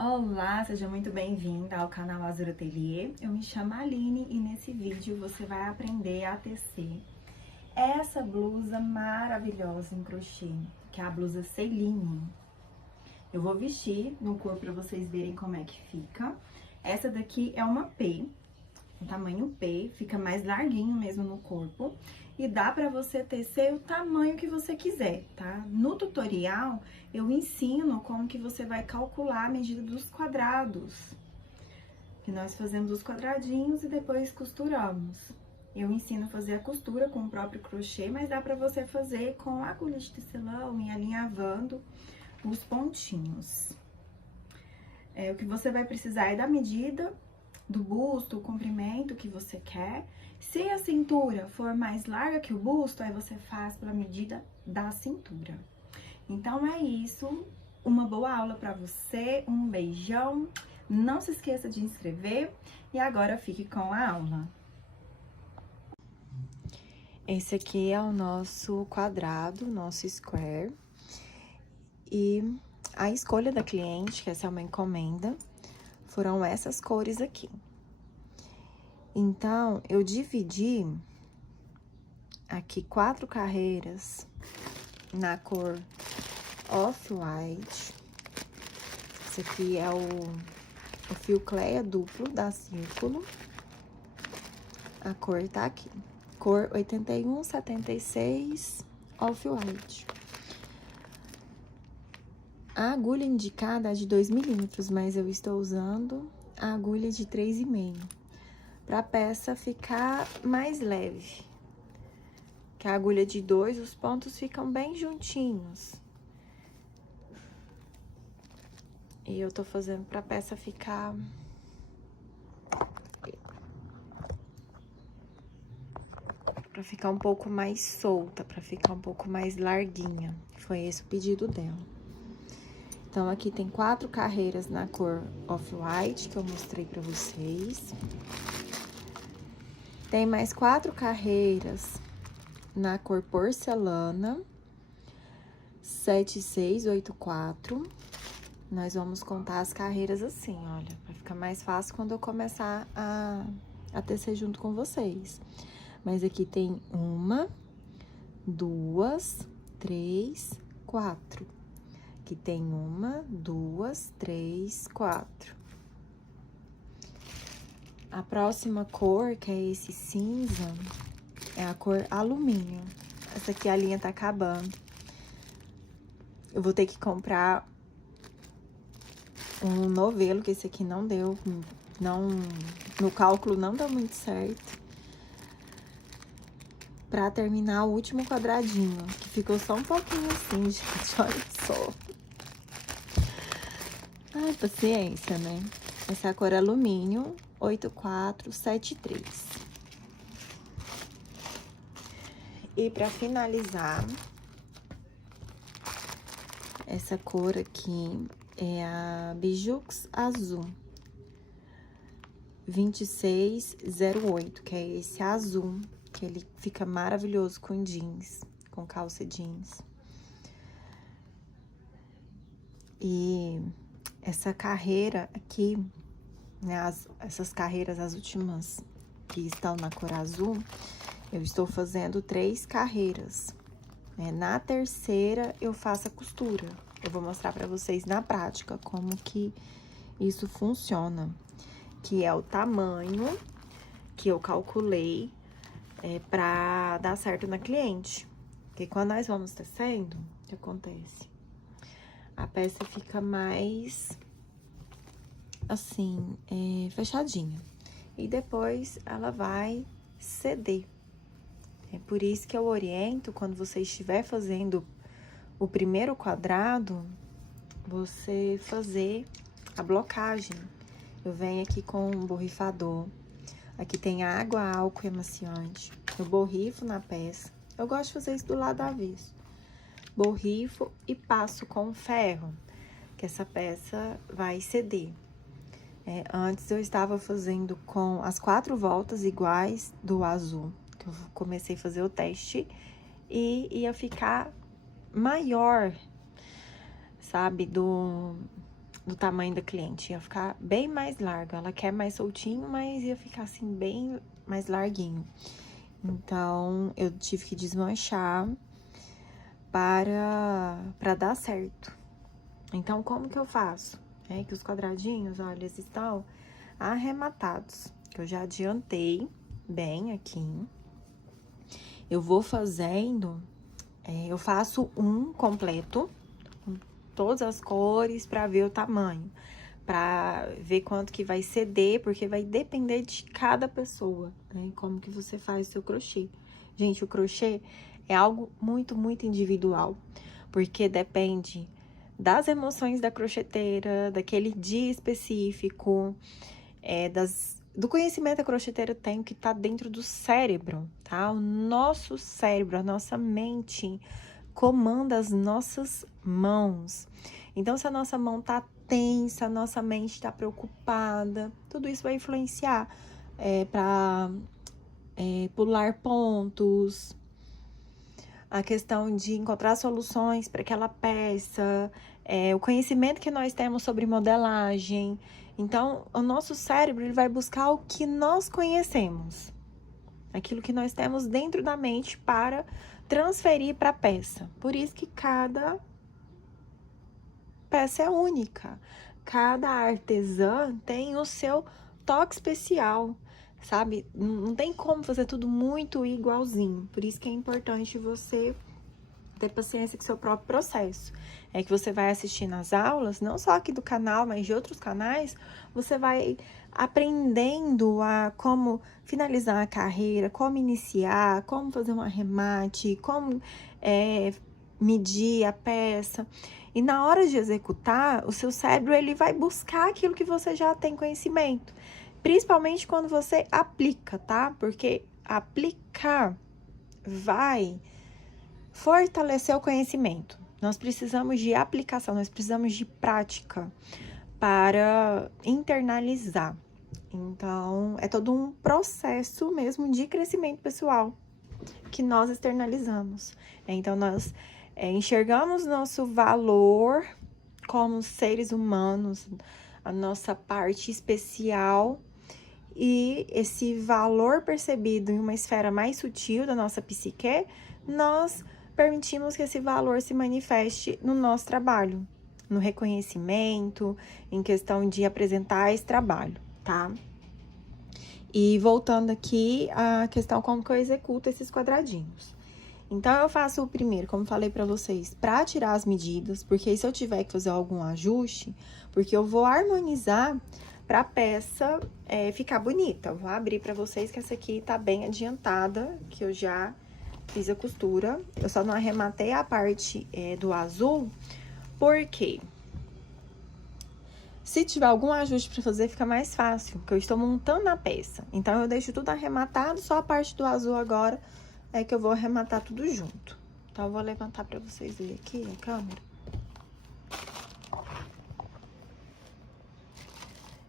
Olá, seja muito bem-vinda ao canal Azul Atelier. Eu me chamo Aline e nesse vídeo você vai aprender a tecer essa blusa maravilhosa em crochê, que é a blusa selim. Eu vou vestir no corpo para vocês verem como é que fica. Essa daqui é uma P, um tamanho P, fica mais larguinho mesmo no corpo. E dá pra você tecer o tamanho que você quiser, tá? No tutorial, eu ensino como que você vai calcular a medida dos quadrados. Que nós fazemos os quadradinhos e depois costuramos. Eu ensino a fazer a costura com o próprio crochê, mas dá pra você fazer com agulha de tecelão e alinhavando os pontinhos. O que você vai precisar é da medida do busto, o comprimento que você quer. Se a cintura for mais larga que o busto, aí você faz pela medida da cintura. Então é isso, uma boa aula para você, um beijão, não se esqueça de inscrever e agora fique com a aula. Esse aqui é o nosso quadrado, nosso square, e a escolha da cliente, que essa é uma encomenda, foram essas cores aqui. Então, eu dividi aqui 4 carreiras na cor off-white. Esse aqui é o fio Cleia duplo da Círculo. A cor tá aqui, cor 8176 off-white. A agulha indicada é de 2 milímetros, mas eu estou usando a agulha de 3,5, para a peça ficar mais leve. Que a agulha de 2, os pontos ficam bem juntinhos. E eu tô fazendo para a peça ficar um pouco mais solta, para ficar um pouco mais larguinha. Foi esse o pedido dela. Então, aqui tem 4 carreiras na cor off-white, que eu mostrei pra vocês. Tem mais 4 carreiras na cor porcelana, 7684. Nós vamos contar as carreiras assim, olha, vai ficar mais fácil quando eu começar a tecer junto com vocês. Mas aqui tem 1, 2, 3, 4. Aqui tem 1, 2, 3, 4. A próxima cor, que é esse cinza, é a cor alumínio. Essa aqui a linha tá acabando. Eu vou ter que comprar um novelo, que esse aqui não deu, no cálculo não deu muito certo. Pra terminar o último quadradinho, que ficou só um pouquinho assim, gente, olha só. Ai, paciência, né? Essa é a cor alumínio, 8473. E pra finalizar, essa cor aqui é a Bijux Azul 2608, que é esse azul, que ele fica maravilhoso com jeans, com calça jeans. E essa carreira aqui, né, essas carreiras, as últimas que estão na cor azul, eu estou fazendo 3 carreiras. Na terceira, eu faço a costura. Eu vou mostrar pra vocês na prática como que isso funciona. Que é o tamanho que eu calculei pra dar certo na cliente. Porque quando nós vamos tecendo, o que acontece? A peça fica mais, assim, fechadinha. E depois ela vai ceder. É por isso que eu oriento, quando você estiver fazendo o primeiro quadrado, você fazer a blocagem. Eu venho aqui com um borrifador. Aqui tem água, álcool e amaciante. Eu borrifo na peça. Eu gosto de fazer isso do lado avesso. Borrifo e passo com ferro, que essa peça vai ceder. Antes eu estava fazendo com as 4 voltas iguais do azul, que eu comecei a fazer o teste, e ia ficar maior, sabe, do tamanho da cliente, ia ficar bem mais largo. Ela quer mais soltinho, mas ia ficar assim bem mais larguinho. Então, eu tive que desmanchar para dar certo. Então, como que eu faço? É que os quadradinhos, olha, eles estão arrematados, que eu já adiantei bem aqui. Eu vou fazendo, eu faço um completo, com todas as cores, para ver o tamanho, para ver quanto que vai ceder, porque vai depender de cada pessoa, né? Como que você faz o seu crochê. Gente, o crochê é algo muito, muito individual, porque depende das emoções da crocheteira, daquele dia específico, do conhecimento que a crocheteira tem, que tá dentro do cérebro, tá? O nosso cérebro, a nossa mente comanda as nossas mãos. Então, se a nossa mão tá tensa, a nossa mente tá preocupada, tudo isso vai influenciar para pular pontos, a questão de encontrar soluções para aquela peça, o conhecimento que nós temos sobre modelagem. Então, o nosso cérebro ele vai buscar o que nós conhecemos, aquilo que nós temos dentro da mente para transferir para a peça. Por isso que cada peça é única, cada artesã tem o seu toque especial, sabe? Não tem como fazer tudo muito igualzinho. Por isso que é importante você ter paciência com o seu próprio processo. É que você vai assistir nas aulas, não só aqui do canal, mas de outros canais, você vai aprendendo a como finalizar a carreira, como iniciar, como fazer um arremate, como medir a peça. E na hora de executar, o seu cérebro ele vai buscar aquilo que você já tem conhecimento. Principalmente quando você aplica, tá? Porque aplicar vai fortalecer o conhecimento. Nós precisamos de aplicação, nós precisamos de prática para internalizar. Então, é todo um processo mesmo de crescimento pessoal que nós externalizamos. Então, nós enxergamos nosso valor como seres humanos, a nossa parte especial, e esse valor percebido em uma esfera mais sutil da nossa psique, nós permitimos que esse valor se manifeste no nosso trabalho, no reconhecimento, em questão de apresentar esse trabalho, tá? E voltando aqui à questão como que eu executo esses quadradinhos. Então, eu faço o primeiro, como falei pra vocês, pra tirar as medidas, porque se eu tiver que fazer algum ajuste, porque eu vou harmonizar pra peça ficar bonita. Eu vou abrir pra vocês que essa aqui tá bem adiantada, que eu já fiz a costura. Eu só não arrematei a parte do azul, porque se tiver algum ajuste pra fazer, fica mais fácil, porque eu estou montando a peça. Então, eu deixo tudo arrematado, só a parte do azul agora é que eu vou arrematar tudo junto. Então, eu vou levantar pra vocês verem aqui a câmera.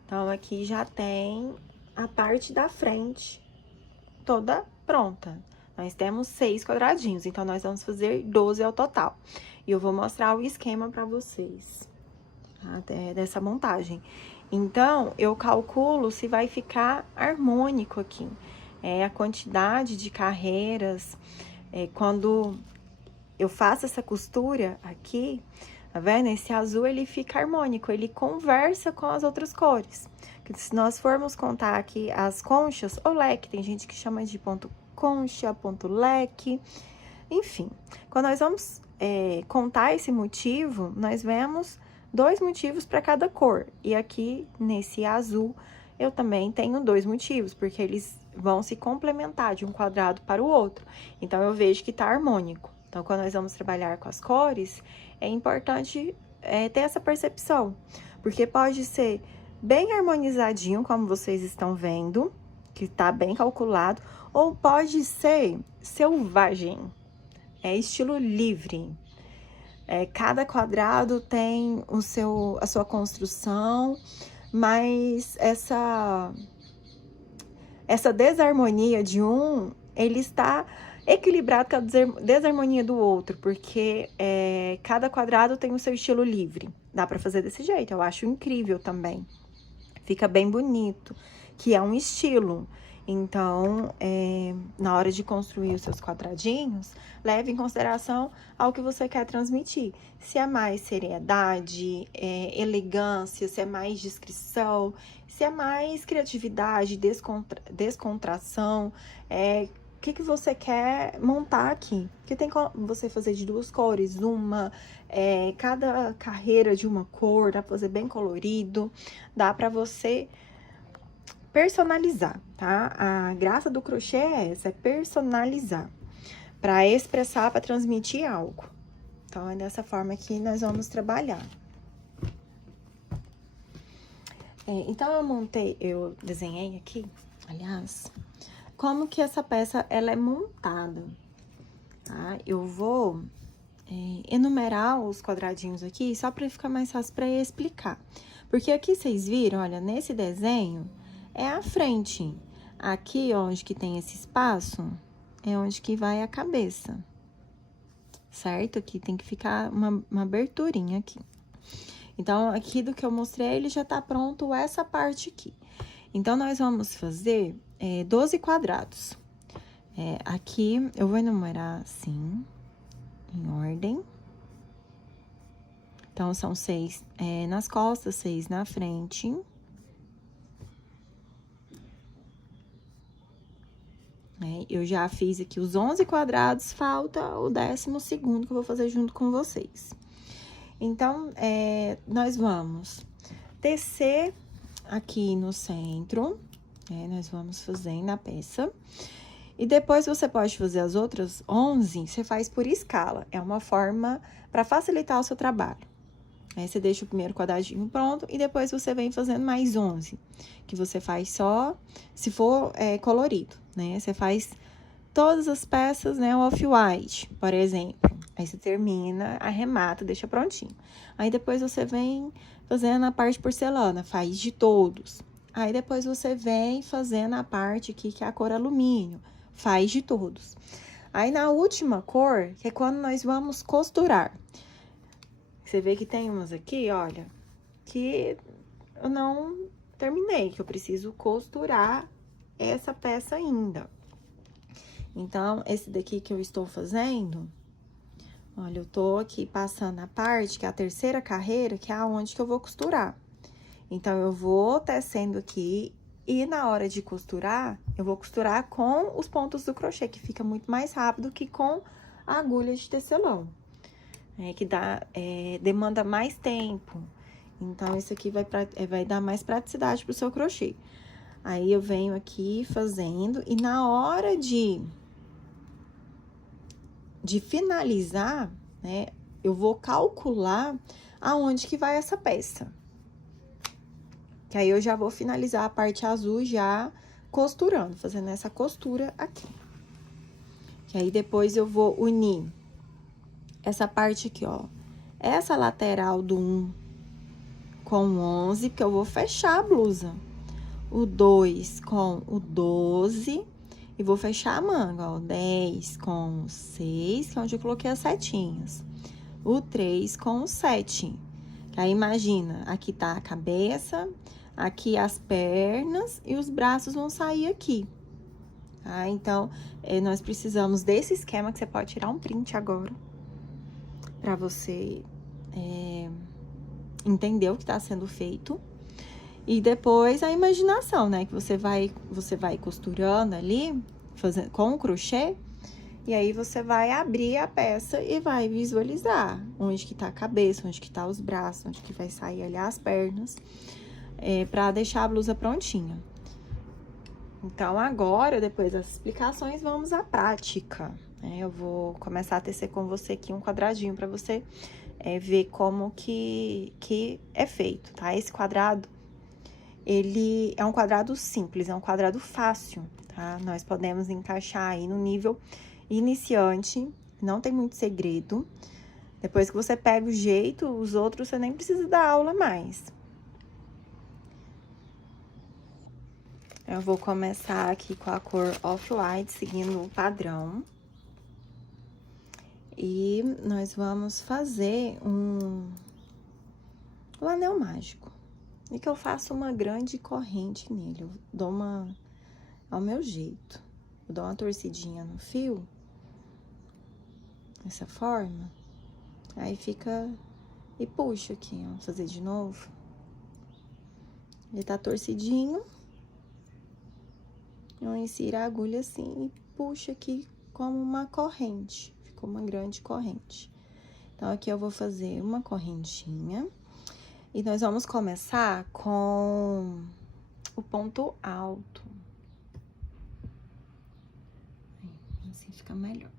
Então, aqui já tem a parte da frente toda pronta. Nós temos 6 quadradinhos, então, nós vamos fazer 12 ao total. E eu vou mostrar o esquema pra vocês, tá? Dessa montagem. Então, eu calculo se vai ficar harmônico aqui. A quantidade de carreiras, quando eu faço essa costura aqui, tá vendo? Esse azul, ele fica harmônico, ele conversa com as outras cores. Porque se nós formos contar aqui as conchas, ou leque, tem gente que chama de ponto concha, ponto leque, enfim. Quando nós vamos contar esse motivo, nós vemos 2 motivos para cada cor. E aqui, nesse azul, eu também tenho 2 motivos, porque eles vão se complementar de um quadrado para o outro. Então, eu vejo que tá harmônico. Então, quando nós vamos trabalhar com as cores, é importante ter essa percepção. Porque pode ser bem harmonizadinho, como vocês estão vendo, que tá bem calculado, ou pode ser selvagem, estilo livre. Cada quadrado tem a sua construção, mas essa desarmonia de um, ele está equilibrado com a desarmonia do outro, porque cada quadrado tem o seu estilo livre. dá pra fazer desse jeito, eu acho incrível também. Fica bem bonito, que é um estilo. Então, na hora de construir os seus quadradinhos, leve em consideração ao que você quer transmitir. Se é mais seriedade, elegância, se é mais discrição, se é mais criatividade, descontração, o que você quer montar aqui. Porque tem como você fazer de 2 cores, cada carreira de uma cor, dá pra fazer bem colorido, dá pra você personalizar, tá? A graça do crochê é essa, é personalizar, para expressar, para transmitir algo. Então, é dessa forma que nós vamos trabalhar. Então, eu desenhei aqui, aliás, como que essa peça, ela é montada, tá? Eu vou enumerar os quadradinhos aqui, só para ficar mais fácil para explicar. Porque aqui vocês viram, olha, nesse desenho, é a frente. Aqui, onde que tem esse espaço, é onde que vai a cabeça, certo? Aqui tem que ficar uma aberturinha aqui. Então, aqui do que eu mostrei, ele já tá pronto essa parte aqui. Então, nós vamos fazer 12 quadrados. Aqui, eu vou enumerar assim, em ordem. Então, são 6 nas costas, 6 na frente. Eu já fiz aqui os 11 quadrados, falta o 12º que eu vou fazer junto com vocês. Então, nós vamos tecer aqui no centro, nós vamos fazendo a peça. E depois você pode fazer as outras 11, você faz por escala. É uma forma para facilitar o seu trabalho. Aí, você deixa o primeiro quadradinho pronto e depois você vem fazendo mais 11, que você faz só, se for colorido, né? Você faz todas as peças, né, off-white, por exemplo. Aí, você termina, arremata, deixa prontinho. Aí, depois você vem fazendo a parte porcelana, faz de todos. Aí, depois você vem fazendo a parte aqui, que é a cor alumínio, faz de todos. Aí, na última cor, que é quando nós vamos costurar. Você vê que tem umas aqui, olha, que eu não terminei, que eu preciso costurar essa peça ainda. Então, esse daqui que eu estou fazendo, olha, eu tô aqui passando a parte, que é a terceira carreira, que é aonde que eu vou costurar. Então, eu vou tecendo aqui e na hora de costurar, eu vou costurar com os pontos do crochê, que fica muito mais rápido que com a agulha de tecelão. Que demanda mais tempo. Então, isso aqui vai dar mais praticidade pro seu crochê. Aí, eu venho aqui fazendo, e na hora de finalizar, né, eu vou calcular aonde que vai essa peça. Que aí, eu já vou finalizar a parte azul já costurando, fazendo essa costura aqui. Que aí, depois eu vou unir essa parte aqui, ó, essa lateral do 1 com o 11, porque eu vou fechar a blusa. O 2 com o 12 e vou fechar a manga, ó, 10 com o 6, que é onde eu coloquei as setinhas. O 3 com o 7. Que aí, imagina, aqui tá a cabeça, aqui as pernas e os braços vão sair aqui. Tá? Então, nós precisamos desse esquema que você pode tirar um print agora, para você entender o que está sendo feito. E depois a imaginação, né? Que você vai costurando ali, fazendo com o crochê, e aí você vai abrir a peça e vai visualizar onde que tá a cabeça, onde que tá os braços, onde que vai sair ali as pernas, para deixar a blusa prontinha. Então, agora, depois das explicações, vamos à prática. Eu vou começar a tecer com você aqui um quadradinho para você ver como que é feito, tá? Esse quadrado, ele é um quadrado simples, é um quadrado fácil, tá? Nós podemos encaixar aí no nível iniciante, não tem muito segredo. Depois que você pega o jeito, os outros você nem precisa dar aula mais. Eu vou começar aqui com a cor off-white, seguindo o padrão. E nós vamos fazer o anel mágico. E que eu faço uma grande corrente nele. Eu dou ao meu jeito. Eu dou uma torcidinha no fio, dessa forma. Aí fica... E puxo aqui, ó. Vou fazer de novo. Ele tá torcidinho. Eu insiro a agulha assim e puxo aqui como uma corrente. Ficou uma grande corrente. Então, aqui eu vou fazer uma correntinha. E nós vamos começar com o ponto alto. Assim fica melhor.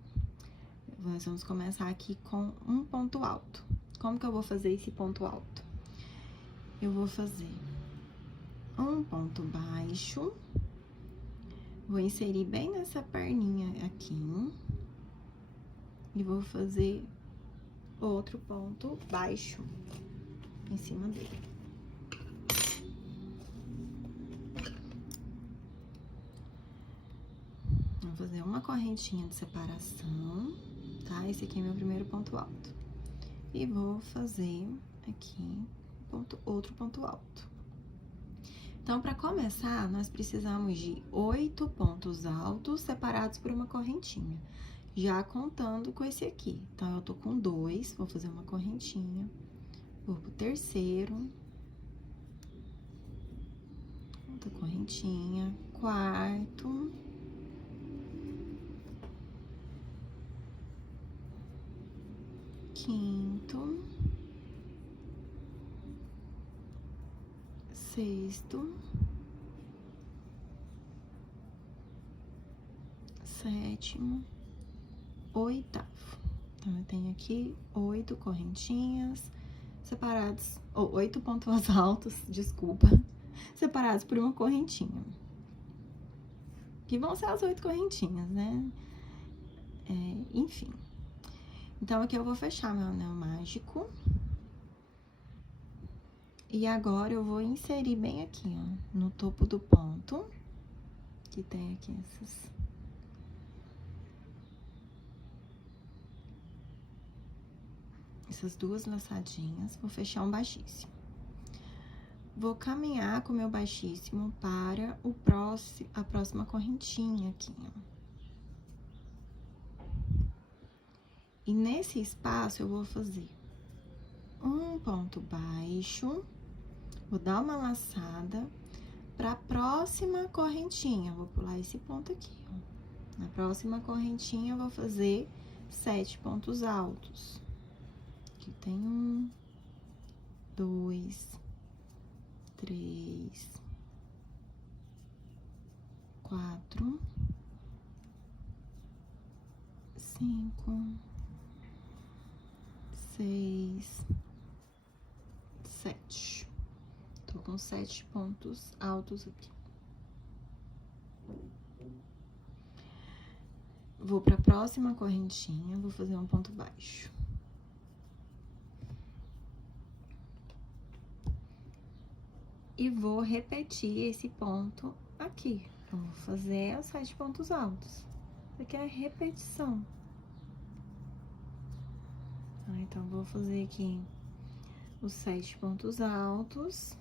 Nós vamos começar aqui com um ponto alto. Como que eu vou fazer esse ponto alto? Eu vou fazer um ponto baixo. Vou inserir bem nessa perninha aqui. E vou fazer outro ponto baixo em cima dele. Vou fazer uma correntinha de separação, tá? Esse aqui é meu primeiro ponto alto. E vou fazer aqui outro ponto alto. Então, para começar, nós precisamos de 8 pontos altos separados por uma correntinha, já contando com esse aqui. Então, eu tô com 2, vou fazer uma correntinha, vou pro terceiro, outra correntinha, quarto, quinto, sexto, sétimo, oitavo. Então, eu tenho aqui 8 correntinhas separadas, ou 8 pontos altos, desculpa, separados por uma correntinha. Que vão ser as 8 correntinhas, né? Enfim. Então, aqui eu vou fechar meu anel mágico. E agora, eu vou inserir bem aqui, ó, no topo do ponto, que tem aqui essas duas laçadinhas. Vou fechar um baixíssimo. Vou caminhar com o meu baixíssimo para a próxima correntinha aqui, ó. E nesse espaço, eu vou fazer um ponto baixo, vou dar uma laçada para a próxima correntinha. Vou pular esse ponto aqui, ó. Na próxima correntinha, eu vou fazer 7 pontos altos. Aqui tem 1, 2, 3, 4, 5, 6, 7. Tô com 7 pontos altos aqui. Vou pra próxima correntinha, vou fazer um ponto baixo. E vou repetir esse ponto aqui. Eu vou fazer os 7 pontos altos. Isso aqui é a repetição. Então, vou fazer aqui os 7 pontos altos.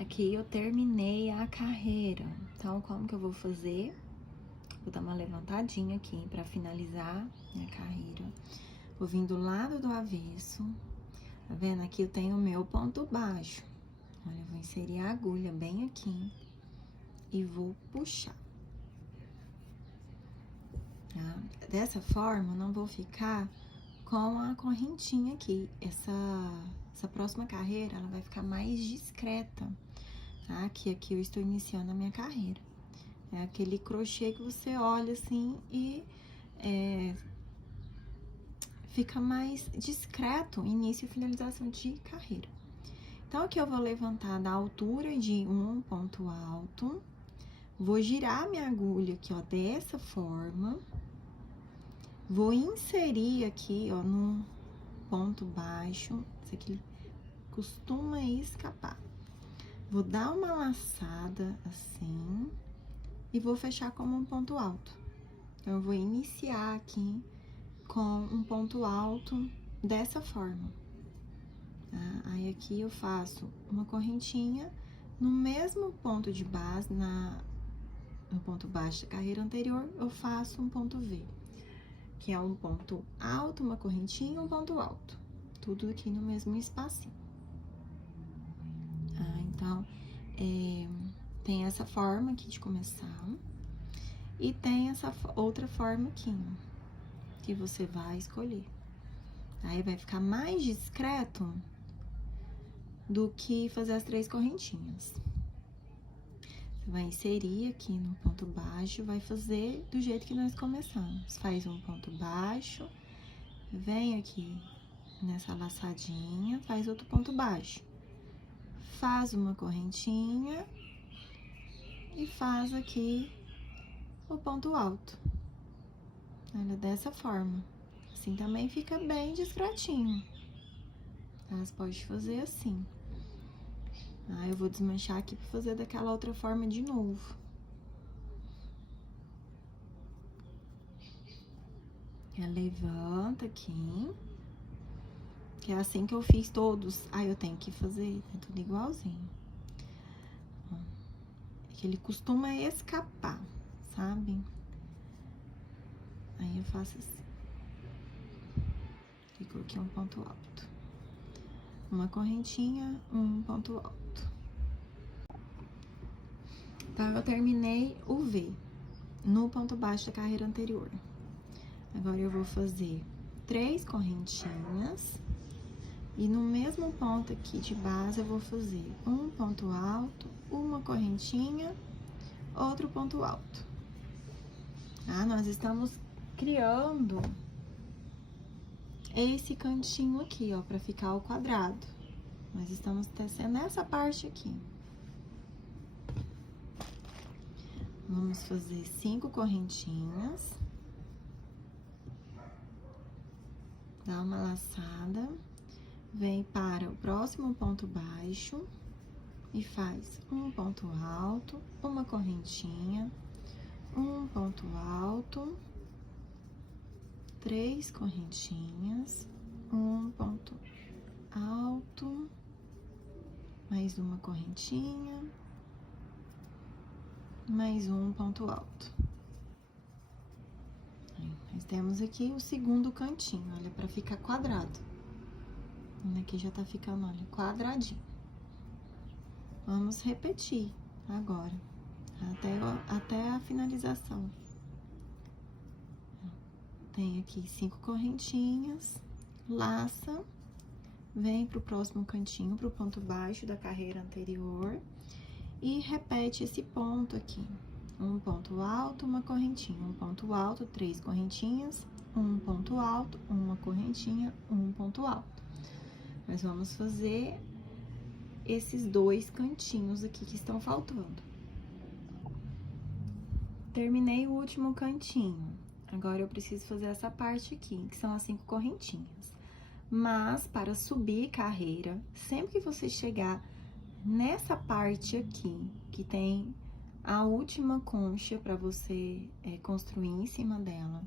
Aqui eu terminei a carreira. Então, como que eu vou fazer? Vou dar uma levantadinha aqui pra finalizar minha carreira. Vou vir do lado do avesso. Tá vendo? Aqui eu tenho o meu ponto baixo. Olha, eu vou inserir a agulha bem aqui e vou puxar. Tá? Dessa forma, eu não vou ficar com a correntinha aqui. Essa próxima carreira, ela vai ficar mais discreta, tá? Que aqui eu estou iniciando a minha carreira. É aquele crochê que você olha assim e fica mais discreto, início e finalização de carreira. Então, aqui eu vou levantar da altura de um ponto alto, vou girar minha agulha aqui, ó, dessa forma, vou inserir aqui, ó, no ponto baixo, esse aqui costuma escapar. Vou dar uma laçada assim e vou fechar como um ponto alto. Então, eu vou iniciar aqui com um ponto alto dessa forma. Tá? Aí, aqui eu faço uma correntinha no mesmo ponto de base, no ponto baixo da carreira anterior, eu faço um ponto V, que é um ponto alto, uma correntinha e um ponto alto. Tudo aqui no mesmo espacinho. Tá? Então, tem essa forma aqui de começar. E tem essa outra forma aqui, que você vai escolher. Aí, vai ficar mais discreto do que fazer as 3 correntinhas. Você vai inserir aqui no ponto baixo, vai fazer do jeito que nós começamos. Faz um ponto baixo, vem aqui nessa laçadinha, faz outro ponto baixo. Faz uma correntinha e faz aqui o ponto alto. Olha, dessa forma. Assim também fica bem discretinho. Tá? Você pode fazer assim. Aí, eu vou desmanchar aqui pra fazer daquela outra forma de novo. Levanta aqui. Que é assim que eu fiz todos. Aí, eu tenho que fazer tudo igualzinho. Ó, que ele costuma escapar, sabe? Aí, eu faço assim. E coloquei um ponto alto. Uma correntinha, um ponto alto. Então, eu terminei o V no ponto baixo da carreira anterior. Agora, eu vou fazer 3 correntinhas. E no mesmo ponto aqui de base, eu vou fazer um ponto alto, uma correntinha, outro ponto alto. Tá? Nós estamos criando esse cantinho aqui, ó, pra ficar o quadrado. Nós estamos tecendo essa parte aqui. Vamos fazer 5 correntinhas. Dá uma laçada. Vem para o próximo ponto baixo e faz um ponto alto, uma correntinha, um ponto alto, 3 correntinhas, um ponto alto, mais uma correntinha, mais um ponto alto. Aí, nós temos aqui o segundo cantinho, olha, para ficar quadrado. Aqui já tá ficando, olha, quadradinho. Vamos repetir agora, até a finalização. Tem aqui 5 correntinhas, laça, vem pro próximo cantinho, pro ponto baixo da carreira anterior e repete esse ponto aqui. Um ponto alto, uma correntinha, um ponto alto, 3 correntinhas, um ponto alto, uma correntinha, um ponto alto. Nós vamos fazer esses 2 cantinhos aqui que estão faltando. Terminei o último cantinho. Agora, eu preciso fazer essa parte aqui, que são as 5 correntinhas. Mas, para subir carreira, sempre que você chegar nessa parte aqui, que tem a última concha para você construir em cima dela,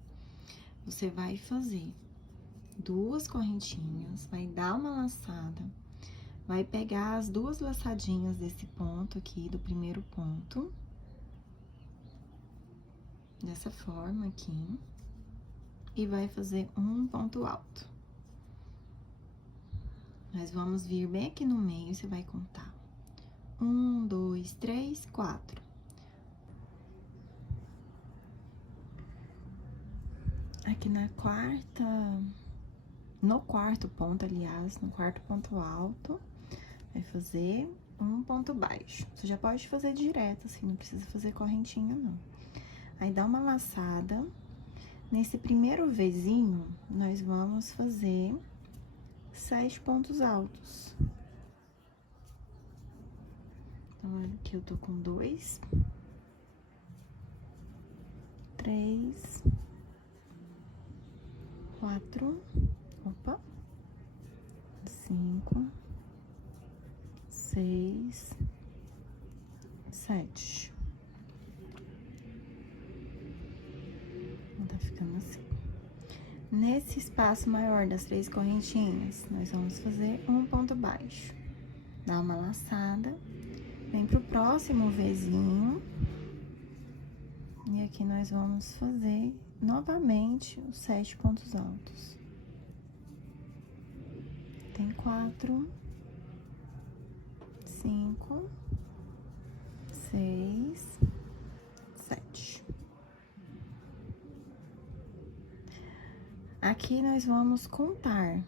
você vai fazer 2 correntinhas, vai dar uma laçada, vai pegar as 2 laçadinhas desse ponto aqui, do primeiro ponto, dessa forma aqui, e vai fazer um ponto alto. Nós vamos vir bem aqui no meio, você vai contar 1, 2, 3, 4. Aqui no quarto ponto, aliás, no quarto ponto alto, vai fazer um ponto baixo. Você já pode fazer direto, assim, não precisa fazer correntinha, não. Aí, dá uma laçada. Nesse primeiro Vzinho, nós vamos fazer 7 pontos altos. Então, aqui eu tô com 2, 3, 4, 5, 6, 7. Tá ficando assim. Nesse espaço maior das 3 correntinhas, nós vamos fazer um ponto baixo. Dá uma laçada, vem pro próximo Vzinho. E aqui nós vamos fazer novamente os 7 pontos altos. Tem 4, 5, 6, 7. Aqui nós vamos contar.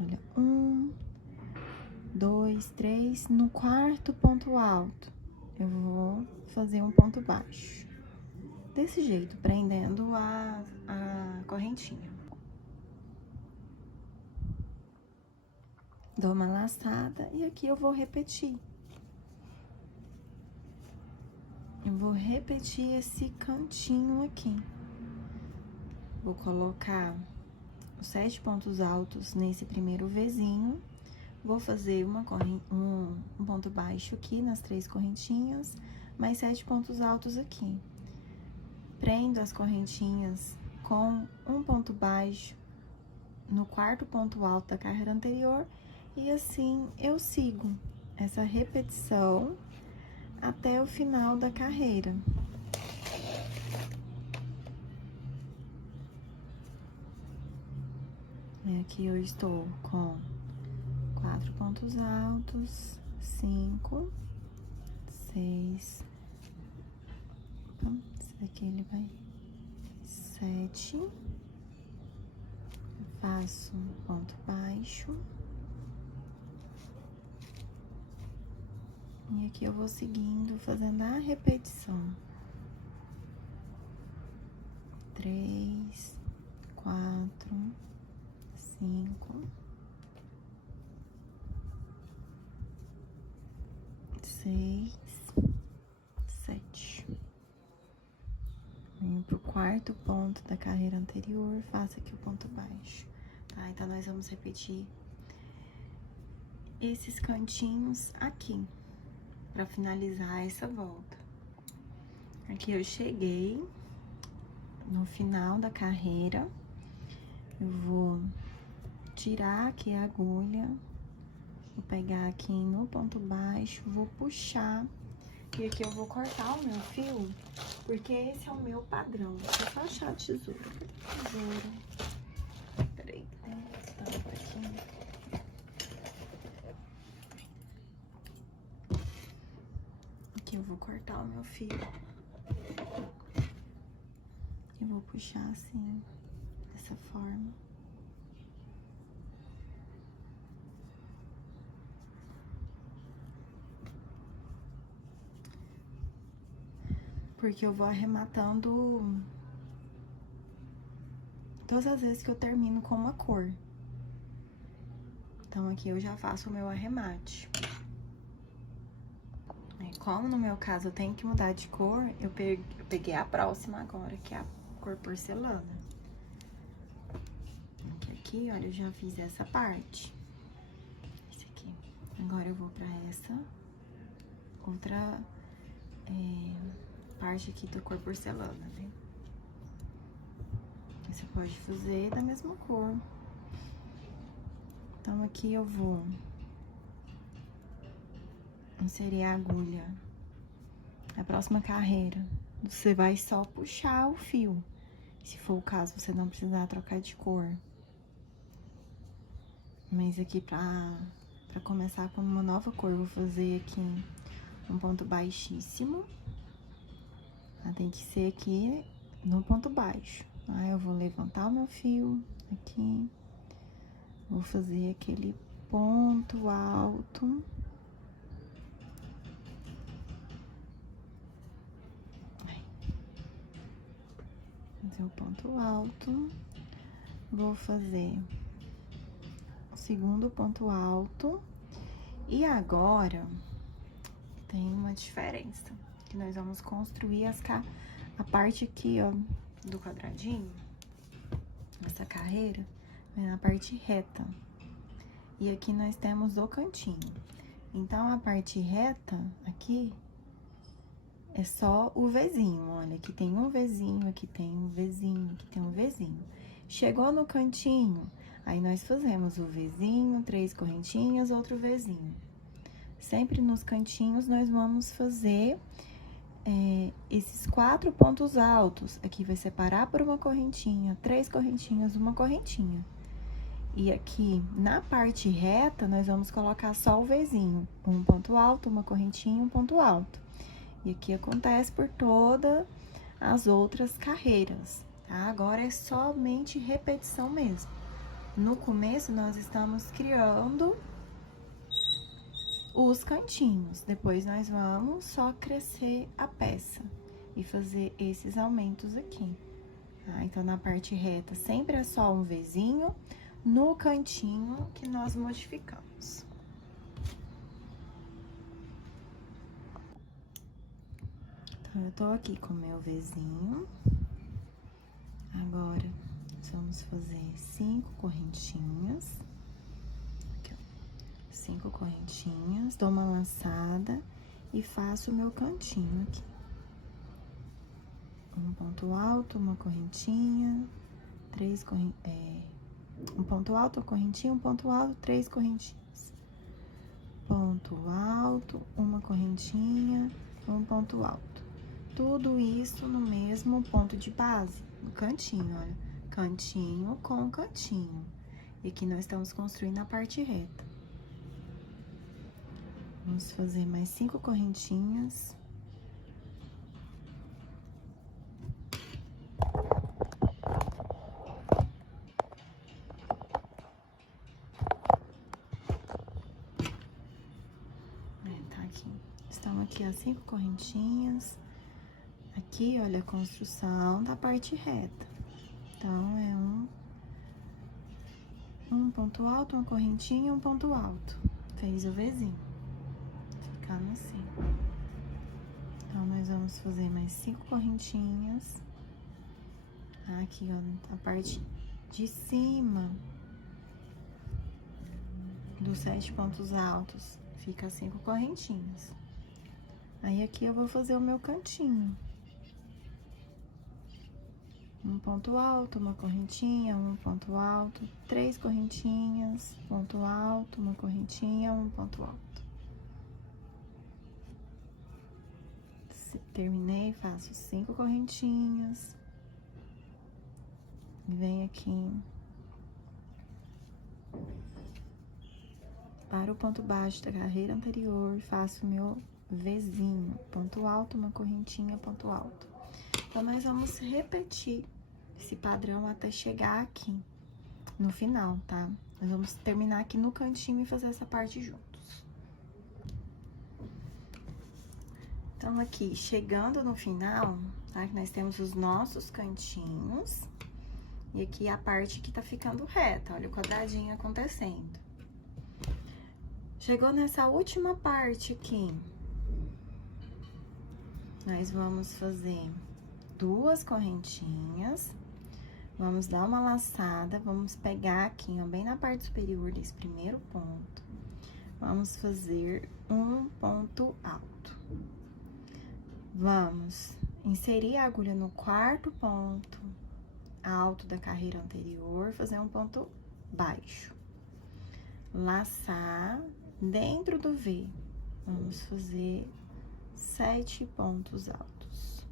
Olha, 1, 2, 3. No quarto ponto alto, eu vou fazer um ponto baixo. Desse jeito, prendendo a correntinha. Dou uma laçada e aqui eu vou repetir. Eu vou repetir esse cantinho aqui. Vou colocar os 7 pontos altos nesse primeiro Vzinho. Vou fazer um ponto baixo aqui nas 3 correntinhas, mais 7 pontos altos aqui. Prendo as correntinhas com um ponto baixo no quarto ponto alto da carreira anterior e assim eu sigo essa repetição até o final da carreira. Aqui eu estou com 4 pontos altos, 5, 6, esse daqui ele vai 7, faço um ponto baixo, e aqui eu vou seguindo, fazendo a repetição. 3, 4, 5, 6, 7. Venho pro quarto ponto da carreira anterior, faço aqui o ponto baixo, tá? Então, nós vamos repetir esses cantinhos aqui, pra finalizar essa volta. Aqui eu cheguei no final da carreira, eu vou tirar aqui a agulha, vou pegar aqui no ponto baixo, vou puxar, e aqui eu vou cortar o meu fio, porque esse é o meu padrão. Deixa eu só achar a tesoura. Peraí, tem uma estampa aqui. Aqui eu vou cortar o meu fio. Eu vou puxar assim, dessa forma. Porque eu vou arrematando todas as vezes que eu termino com uma cor. Então, aqui eu já faço o meu arremate. Como no meu caso eu tenho que mudar de cor, eu peguei a próxima agora, que é a cor porcelana. Aqui, olha, eu já fiz essa parte. Esse aqui. Agora eu vou pra essa outra parte aqui da cor porcelana, né? Você pode fazer da mesma cor. Então, aqui eu vou inserir a agulha na próxima carreira. você vai só puxar o fio. Se for o caso, você não precisar trocar de cor. Mas aqui pra começar com uma nova cor, eu vou fazer aqui um ponto baixíssimo. Tem que ser aqui no ponto baixo. Aí eu vou levantar o meu fio aqui. Vou fazer aquele ponto alto. Fazer o ponto alto. Vou fazer o segundo ponto alto. E agora, tem uma diferença. Que nós vamos construir a parte aqui, ó, do quadradinho. Essa carreira, é na parte reta. E aqui nós temos o cantinho. Então, a parte reta aqui é só o Vzinho, olha. Aqui tem um Vzinho, aqui tem um Vzinho, aqui tem um Vzinho. Chegou no cantinho, aí nós fazemos o Vzinho, 3 correntinhas, outro Vzinho. Sempre nos cantinhos nós vamos fazer esses 4 pontos altos. Aqui vai separar por uma correntinha, 3 correntinhas, uma correntinha. E aqui, na parte reta, nós vamos colocar só o Vzinho. Um ponto alto, uma correntinha, um ponto alto. E aqui acontece por todas as outras carreiras, tá? Agora é somente repetição mesmo. No começo, nós estamos criando os cantinhos. Depois, nós vamos só crescer a peça e fazer esses aumentos aqui. Tá? Então, na parte reta, sempre é só um Vzinho. No cantinho que nós modificamos. Então, eu tô aqui com o meu Vzinho. Agora, nós vamos fazer 5 correntinhas. Aqui, ó. 5 correntinhas, dou uma laçada e faço o meu cantinho aqui. Um ponto alto, uma correntinha, 3 correntinhas. Um ponto alto, uma correntinha, um ponto alto, 3 correntinhas. Ponto alto, uma correntinha, um ponto alto. Tudo isso no mesmo ponto de base, no cantinho, olha. Cantinho com cantinho. E aqui nós estamos construindo a parte reta. Vamos fazer mais 5 correntinhas. Estamos aqui as 5 correntinhas. Aqui, olha, a construção da parte reta. Então, é um ponto alto, uma correntinha, um ponto alto. Fez o Vzinho. Ficando assim. Então, nós vamos fazer mais 5 correntinhas. Aqui, ó, a parte de cima dos 7 pontos altos. Fica 5 correntinhas. Aí, aqui eu vou fazer o meu cantinho. Um ponto alto, uma correntinha, um ponto alto, 3 correntinhas, ponto alto, uma correntinha, um ponto alto. Terminei, faço 5 correntinhas. Venho aqui para o ponto baixo da carreira anterior, faço o meu Vzinho, ponto alto, uma correntinha, ponto alto. Então, nós vamos repetir esse padrão até chegar aqui no final, tá? Nós vamos terminar aqui no cantinho e fazer essa parte juntos. Então, aqui, chegando no final, tá? Nós temos os nossos cantinhos e aqui a parte que tá ficando reta, olha o quadradinho acontecendo. Chegou nessa última parte aqui, nós vamos fazer 2 correntinhas, vamos dar uma laçada, vamos pegar aqui, ó, bem na parte superior desse primeiro ponto, vamos fazer um ponto alto. Vamos inserir a agulha no 4º ponto alto da carreira anterior, fazer um ponto baixo. Laçar dentro do V, vamos fazer 7 pontos altos.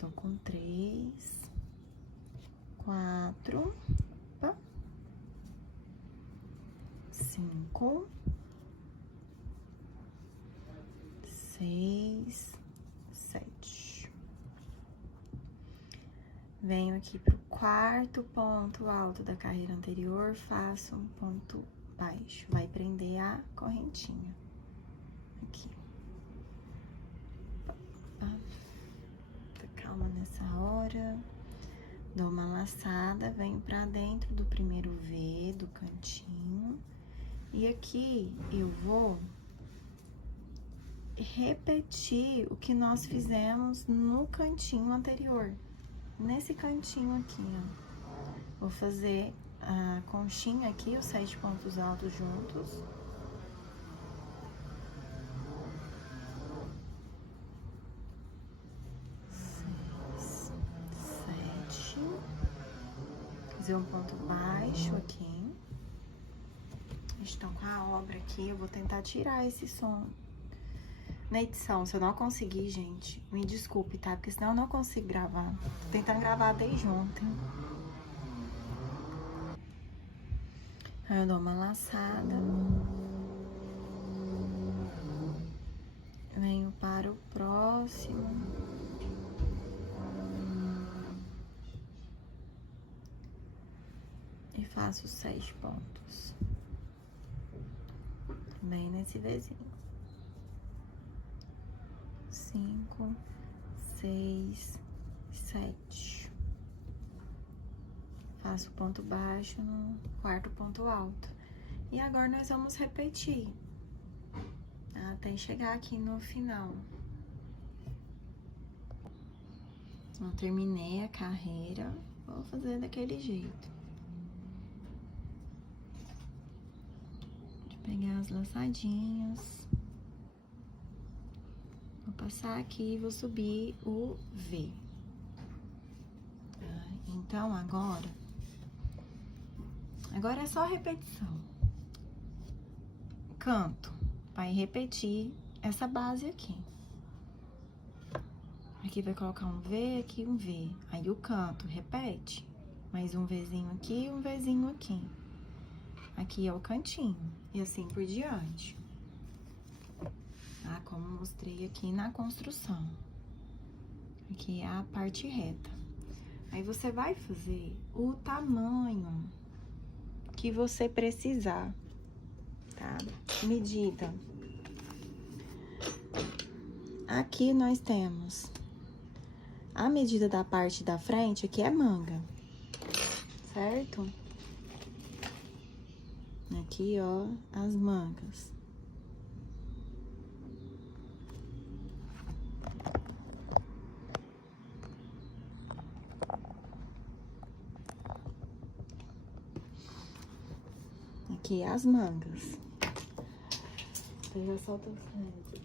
Tô com 3, 4, 5, 6, 7. Venho aqui pro quarto ponto alto da carreira anterior, faço um ponto baixo. Vai prender a correntinha. Aqui. Calma nessa hora. Dou uma laçada, venho pra dentro do primeiro V, do cantinho. E aqui eu vou repetir o que nós fizemos no cantinho anterior. Nesse cantinho aqui, ó. Vou fazer a conchinha aqui, os 7 pontos altos juntos. Fazer um ponto baixo aqui. Estão com a obra aqui, eu vou tentar tirar esse som na edição. Se eu não conseguir, gente, me desculpe, tá? Porque senão eu não consigo gravar. Tô tentando gravar desde ontem. Aí eu dou uma laçada. Venho para o próximo. E faço 7 pontos. Bem nesse Vzinho. 5, 6, 7. Faço ponto baixo no quarto ponto alto. E agora nós vamos repetir até chegar aqui no final. Eu terminei a carreira, vou fazer daquele jeito. Pegar as laçadinhas. Vou passar aqui e vou subir o V. Então, agora é só repetição. Canto. Vai repetir essa base aqui. Aqui vai colocar um V, aqui um V. Aí o canto, repete. Mais um Vzinho aqui e um Vzinho aqui. Aqui é o cantinho, e assim por diante. Tá? Como mostrei aqui na construção. Aqui é a parte reta. Aí você vai fazer o tamanho que você precisar, tá? Medida. Aqui nós temos a medida da parte da frente, aqui é manga, certo? Aqui, ó, as mangas. Aqui as mangas. Eu já solto aqui.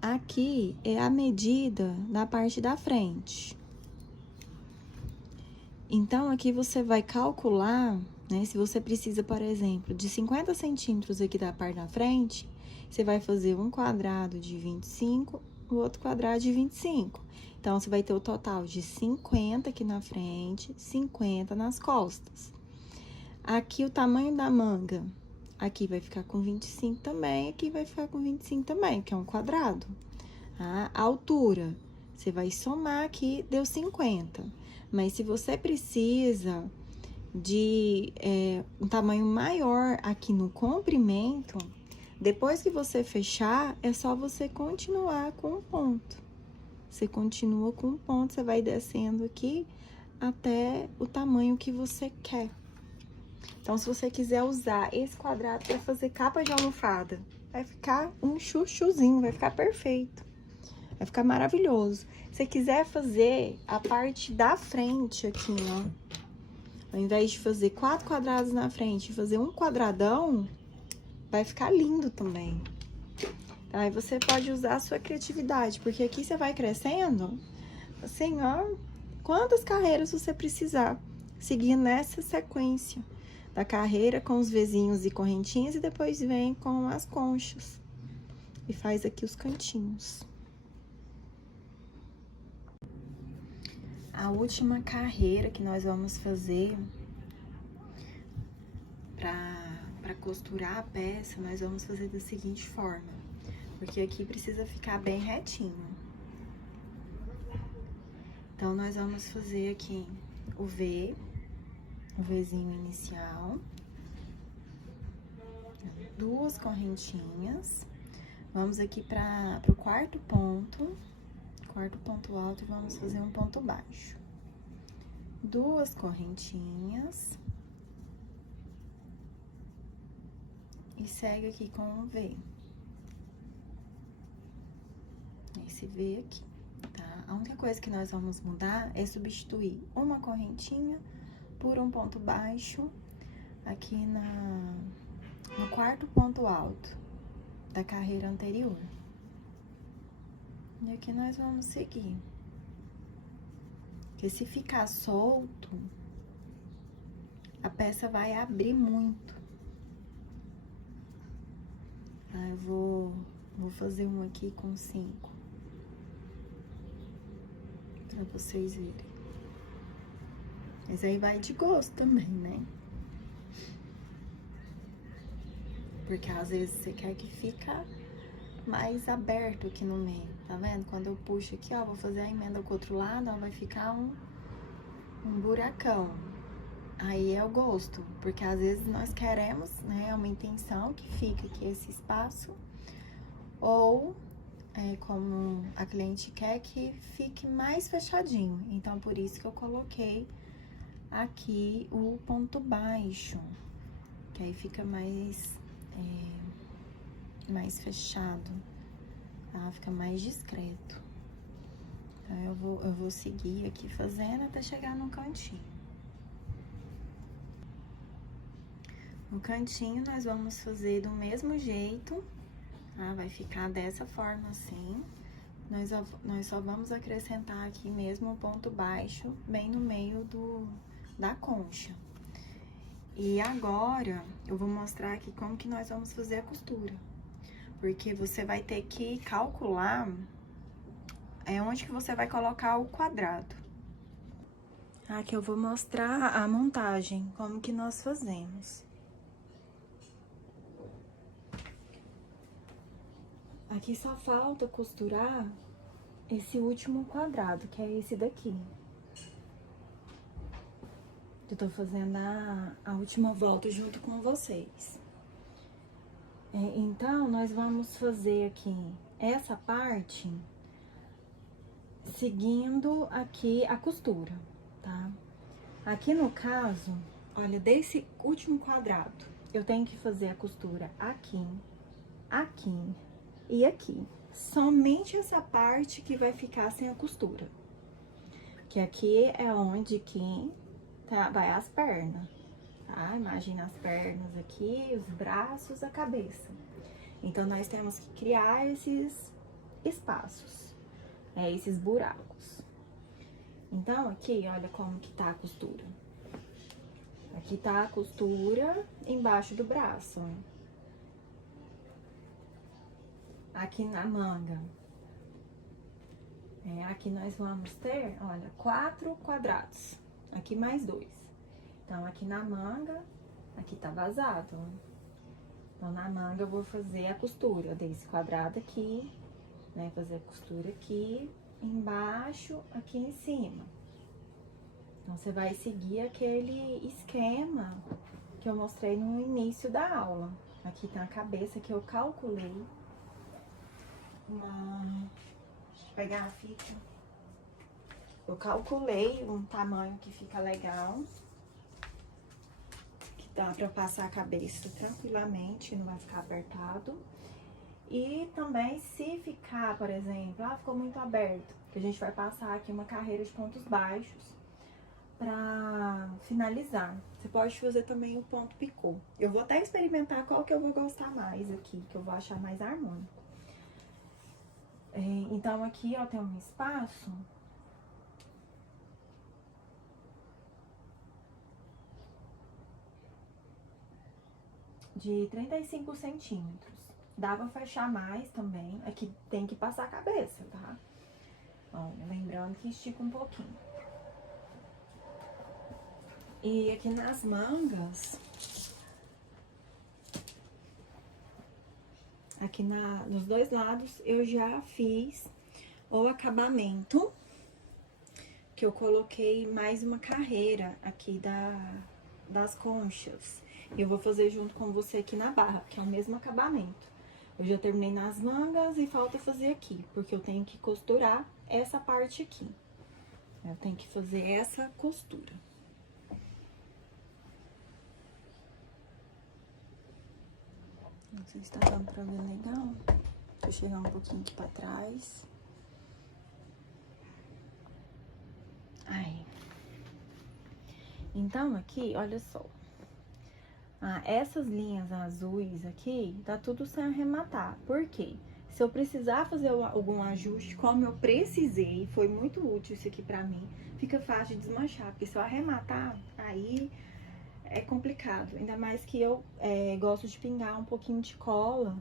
Aqui é a medida da parte da frente. Então, aqui você vai calcular, né? Se você precisa, por exemplo, de 50 centímetros aqui da parte da frente, você vai fazer um quadrado de 25, o outro quadrado de 25. Então, você vai ter o total de 50 aqui na frente, 50 nas costas. Aqui, o tamanho da manga, aqui vai ficar com 25 também, aqui vai ficar com 25 também, que é um quadrado. A altura, você vai somar aqui, deu 50. Mas se você precisa de um tamanho maior aqui no comprimento, depois que você fechar, é só você continuar com um ponto. Você continua com um ponto, você vai descendo aqui até o tamanho que você quer. Então, se você quiser usar esse quadrado para fazer capa de almofada, vai ficar um chuchuzinho, vai ficar perfeito. Vai ficar maravilhoso. Se você quiser fazer a parte da frente aqui, ó, ao invés de fazer 4 quadrados na frente e fazer um quadradão, vai ficar lindo também. Aí você pode usar a sua criatividade, porque aqui você vai crescendo, assim, ó, quantas carreiras você precisar, seguir nessa sequência da carreira com os Vzinhos e correntinhas e depois vem com as conchas e faz aqui os cantinhos. A última carreira que nós vamos fazer para costurar a peça, nós vamos fazer da seguinte forma, porque aqui precisa ficar bem retinho. Então, nós vamos fazer aqui o Vzinho inicial, 2 correntinhas, vamos aqui para o quarto ponto alto e vamos fazer um ponto baixo. 2 correntinhas e segue aqui com o V. Esse V aqui, tá? A única coisa que nós vamos mudar é substituir uma correntinha por um ponto baixo aqui no quarto ponto alto da carreira anterior. E aqui nós vamos seguir. Porque se ficar solto, a peça vai abrir muito. Tá? Eu vou fazer um aqui com 5. Pra vocês verem. Mas aí vai de gosto também, né? Porque às vezes você quer que fica mais aberto aqui no meio, tá vendo? Quando eu puxo aqui, ó, vou fazer a emenda com o outro lado, ó, vai ficar um buracão. Aí é o gosto, porque às vezes nós queremos, né, uma intenção que fica aqui esse espaço, ou como a cliente quer que fique mais fechadinho. Então, por isso que eu coloquei aqui o ponto baixo, que aí fica mais fechado, tá? Fica mais discreto. Então, eu vou seguir aqui fazendo até chegar no cantinho. No cantinho, nós vamos fazer do mesmo jeito, tá? Vai ficar dessa forma assim. Nós só vamos acrescentar aqui mesmo o ponto baixo, bem no meio da concha. E agora, eu vou mostrar aqui como que nós vamos fazer a costura. Porque você vai ter que calcular onde que você vai colocar o quadrado. Aqui eu vou mostrar a montagem, como que nós fazemos. Aqui só falta costurar esse último quadrado, que é esse daqui. Eu tô fazendo a última volta junto com vocês. Então, nós vamos fazer aqui essa parte seguindo aqui a costura, tá? Aqui no caso, olha, desse último quadrado, eu tenho que fazer a costura aqui, aqui e aqui. Somente essa parte que vai ficar sem a costura. Que aqui é onde que vai as pernas. Tá? Imagina as pernas aqui, os braços, a cabeça. Então, nós temos que criar esses espaços, esses buracos. Então, aqui, olha como que tá a costura. Aqui tá a costura embaixo do braço, ó. Aqui na manga. Aqui nós vamos ter, olha, 4 quadrados. Aqui mais 2. Então, aqui na manga, aqui tá vazado, ó. Então, na manga eu vou fazer a costura desse quadrado aqui, né? Fazer a costura aqui, embaixo, aqui em cima. Então, você vai seguir aquele esquema que eu mostrei no início da aula. Aqui tá a cabeça que eu calculei. Deixa eu pegar a fita. Eu calculei um tamanho que fica legal. Dá pra passar a cabeça tranquilamente, não vai ficar apertado. E também, se ficar, por exemplo, ficou muito aberto, que a gente vai passar aqui uma carreira de pontos baixos pra finalizar. Você pode fazer também o ponto picô. Eu vou até experimentar qual que eu vou gostar mais aqui, que eu vou achar mais harmônico. Então, aqui, ó, tem um espaço de 35 centímetros. Dá pra fechar mais também. Aqui tem que passar a cabeça, tá? Olha, lembrando que estica um pouquinho. E aqui nas mangas, aqui nos dois lados, eu já fiz o acabamento, que eu coloquei mais uma carreira aqui das conchas. E eu vou fazer junto com você aqui na barra, que é o mesmo acabamento. Eu já terminei nas mangas e falta fazer aqui, porque eu tenho que costurar essa parte aqui. Eu tenho que fazer essa costura. Não sei se tá dando pra ver legal. Vou chegar um pouquinho aqui pra trás. Aí. Então, aqui, olha só. Essas linhas azuis aqui, tá tudo sem arrematar. Por quê? Se eu precisar fazer algum ajuste, como eu precisei, foi muito útil isso aqui pra mim, fica fácil de desmanchar. Porque se eu arrematar, aí é complicado. Ainda mais que eu gosto de pingar um pouquinho de cola,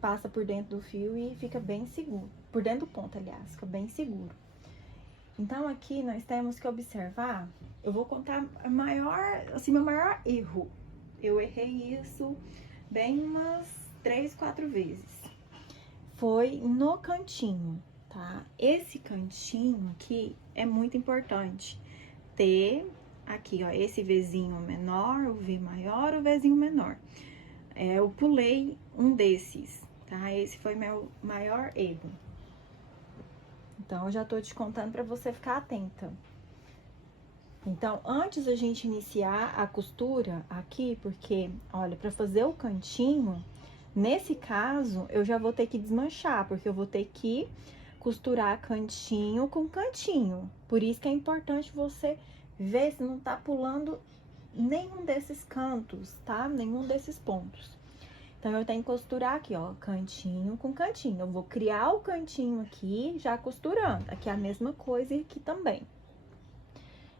passa por dentro do fio e fica bem seguro. Por dentro do ponto, aliás, fica bem seguro. Então, aqui nós temos que observar, eu vou contar meu maior erro. Eu errei isso bem umas 3, 4 vezes. Foi no cantinho, tá? Esse cantinho aqui é muito importante ter aqui, ó, esse Vzinho menor, o V maior, o Vzinho menor. Eu pulei um desses, tá? Esse foi meu maior erro. Então, eu já tô te contando pra você ficar atenta. Então, antes da gente iniciar a costura aqui, porque, olha, pra fazer o cantinho, nesse caso, eu já vou ter que desmanchar, porque eu vou ter que costurar cantinho com cantinho. Por isso que é importante você ver se não tá pulando nenhum desses cantos, tá? Nenhum desses pontos. Então, eu tenho que costurar aqui, ó, cantinho com cantinho. Eu vou criar o cantinho aqui, já costurando. Aqui é a mesma coisa e aqui também.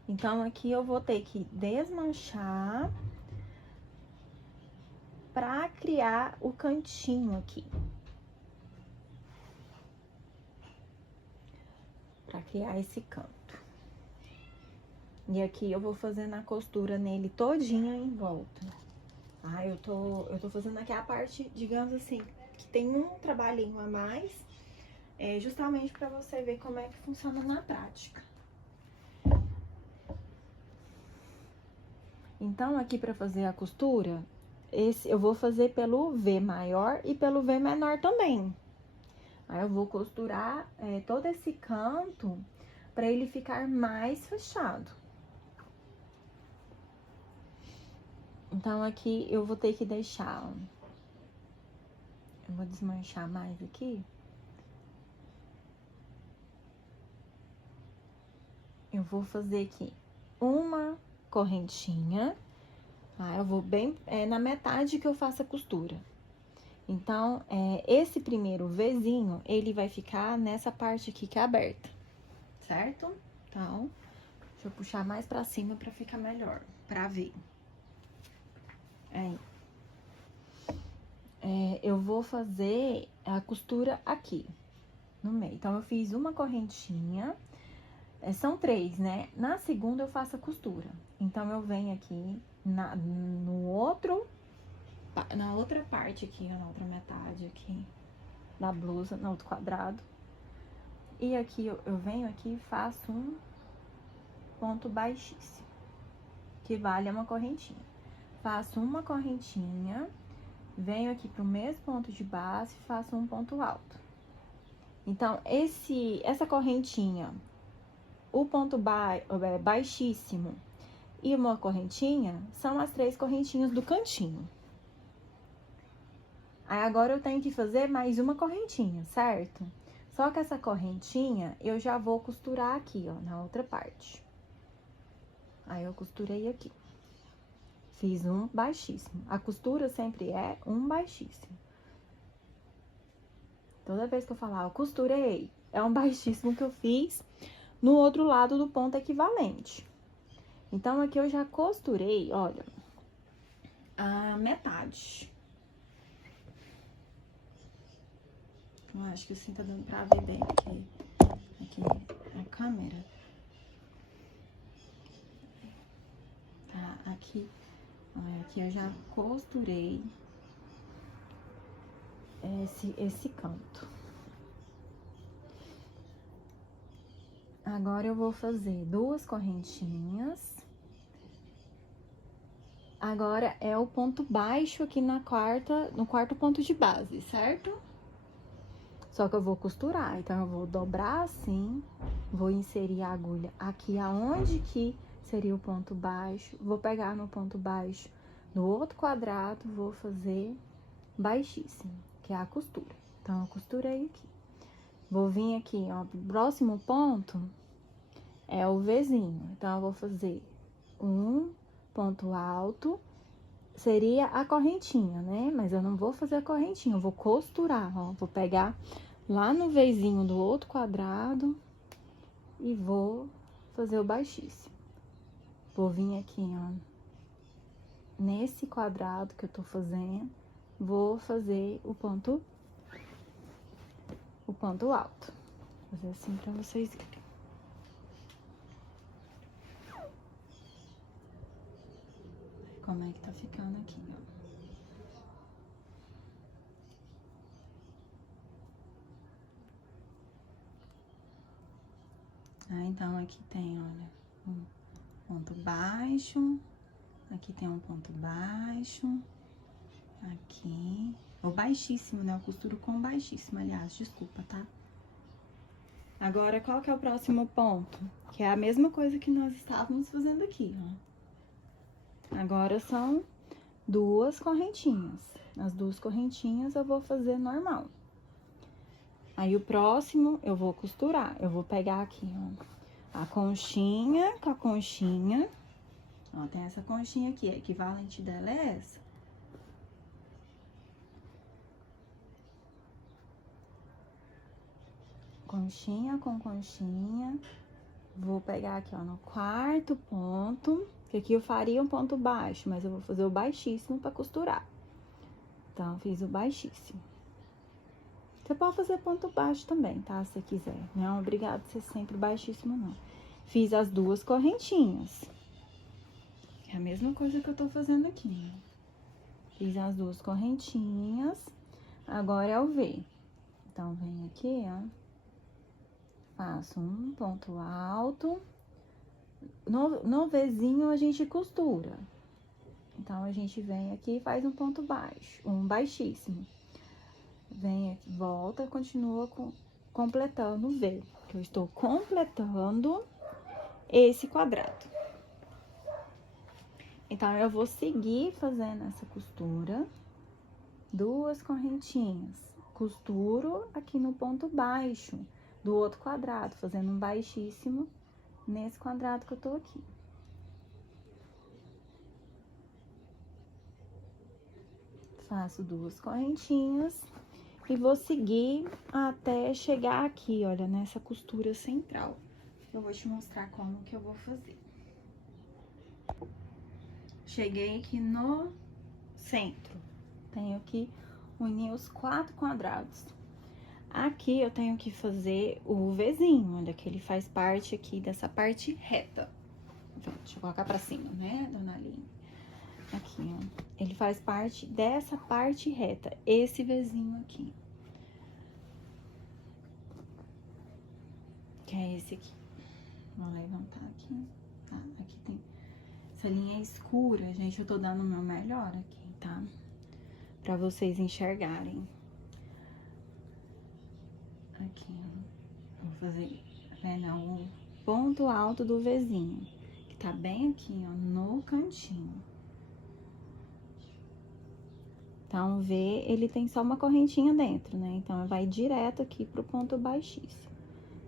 Então, aqui eu vou ter que desmanchar pra criar o cantinho aqui. Pra criar esse canto. E aqui eu vou fazendo a costura nele todinha em volta. Eu tô fazendo aqui a parte, digamos assim, que tem um trabalhinho a mais, justamente pra você ver como é que funciona na prática. Então, aqui pra fazer a costura, eu vou fazer pelo V maior e pelo V menor também. Aí, eu vou costurar todo esse canto pra ele ficar mais fechado. Então, aqui eu vou ter que deixar, ó. Eu vou desmanchar mais aqui. Eu vou fazer aqui uma correntinha, tá? Eu vou bem na metade que eu faço a costura. Então, esse primeiro Vzinho, ele vai ficar nessa parte aqui que é aberta, certo? Então, deixa eu puxar mais pra cima pra ficar melhor, pra ver. Aí. Eu vou fazer a costura aqui, no meio. Então, eu fiz uma correntinha, são 3, né? Na segunda, eu faço a costura. Então, eu venho aqui na outra parte aqui, ó, na outra metade aqui da blusa, no outro quadrado. E aqui, eu venho aqui e faço um ponto baixíssimo, que vale uma correntinha. Faço uma correntinha, venho aqui pro mesmo ponto de base e faço um ponto alto. Então, essa correntinha, o ponto baixíssimo e uma correntinha, são as 3 correntinhas do cantinho. Aí, agora eu tenho que fazer mais uma correntinha, certo? Só que essa correntinha, eu já vou costurar aqui, ó, na outra parte. Aí, eu costurei aqui. Fiz um baixíssimo. A costura sempre é um baixíssimo. Toda vez que eu falar, eu costurei, é um baixíssimo que eu fiz no outro lado do ponto equivalente. Então, aqui eu já costurei, olha, a metade. Eu acho que assim tá dando pra ver bem aqui a câmera. aqui. Olha, aqui eu já costurei esse canto. Agora eu vou fazer 2 correntinhas. Agora é o ponto baixo aqui no quarto ponto de base, certo? Só que eu vou costurar, então eu vou dobrar assim, vou inserir a agulha aqui aonde que seria o ponto baixo, vou pegar no ponto baixo do outro quadrado, vou fazer baixíssimo, que é a costura. Então, eu costurei aqui. Vou vir aqui, ó, pro próximo ponto é o Vzinho. Então, eu vou fazer um ponto alto, seria a correntinha, né? Mas eu não vou fazer a correntinha, eu vou costurar, ó. Vou pegar lá no Vzinho do outro quadrado e vou fazer o baixíssimo. Vou vir aqui, ó, nesse quadrado que eu tô fazendo, vou fazer o ponto alto. Vou fazer assim pra vocês verem. Como é que tá ficando aqui, ó. Então, aqui tem, olha, um ponto baixo, aqui tem um ponto baixo, aqui, o baixíssimo, né? Eu costuro com baixíssimo, aliás, desculpa, tá? Agora, qual que é o próximo ponto? Que é a mesma coisa que nós estávamos fazendo aqui, ó. Agora, são 2 correntinhas. As 2 correntinhas eu vou fazer normal. Aí, o próximo, eu vou costurar. Eu vou pegar aqui, ó, a conchinha com a conchinha. Ó, tem essa conchinha aqui, a equivalente dela é essa. Conchinha com conchinha. Vou pegar aqui, ó, no quarto ponto, que aqui eu faria um ponto baixo, mas eu vou fazer o baixíssimo pra costurar. Então, fiz o baixíssimo. Você pode fazer ponto baixo também, tá? Se você quiser. Não é obrigado a ser sempre baixíssimo, não. Fiz as 2 correntinhas. É a mesma coisa que eu tô fazendo aqui, né? Fiz as 2 correntinhas. Agora é o V. Então, vem aqui, ó. Faço um ponto alto. No Vzinho, a gente costura. Então, a gente vem aqui e faz um ponto baixo, um baixíssimo. Vem aqui, volta, continua completando o V, que eu estou completando esse quadrado. Então, eu vou seguir fazendo essa costura, 2 correntinhas, costuro aqui no ponto baixo do outro quadrado, fazendo um baixíssimo nesse quadrado que eu tô aqui. Faço 2 correntinhas e vou seguir até chegar aqui, olha, nessa costura central. Eu vou te mostrar como que eu vou fazer. Cheguei aqui no centro. Tenho que unir os 4 quadrados. Aqui eu tenho que fazer o Vzinho, olha, que ele faz parte aqui dessa parte reta. Então, deixa eu colocar pra cima, né, dona Aline? Aqui, ó. Ele faz parte dessa parte reta, esse Vzinho aqui. Que é esse aqui. Vou levantar aqui, tá? Aqui tem... Essa linha é escura, gente, eu tô dando o meu melhor aqui, tá? Pra vocês enxergarem. Aqui, ó. Vou fazer, tá vendo? O ponto alto do Vzinho, que tá bem aqui, ó, no cantinho. Então, o V, ele tem só uma correntinha dentro, né? Então, vai direto aqui pro ponto baixíssimo.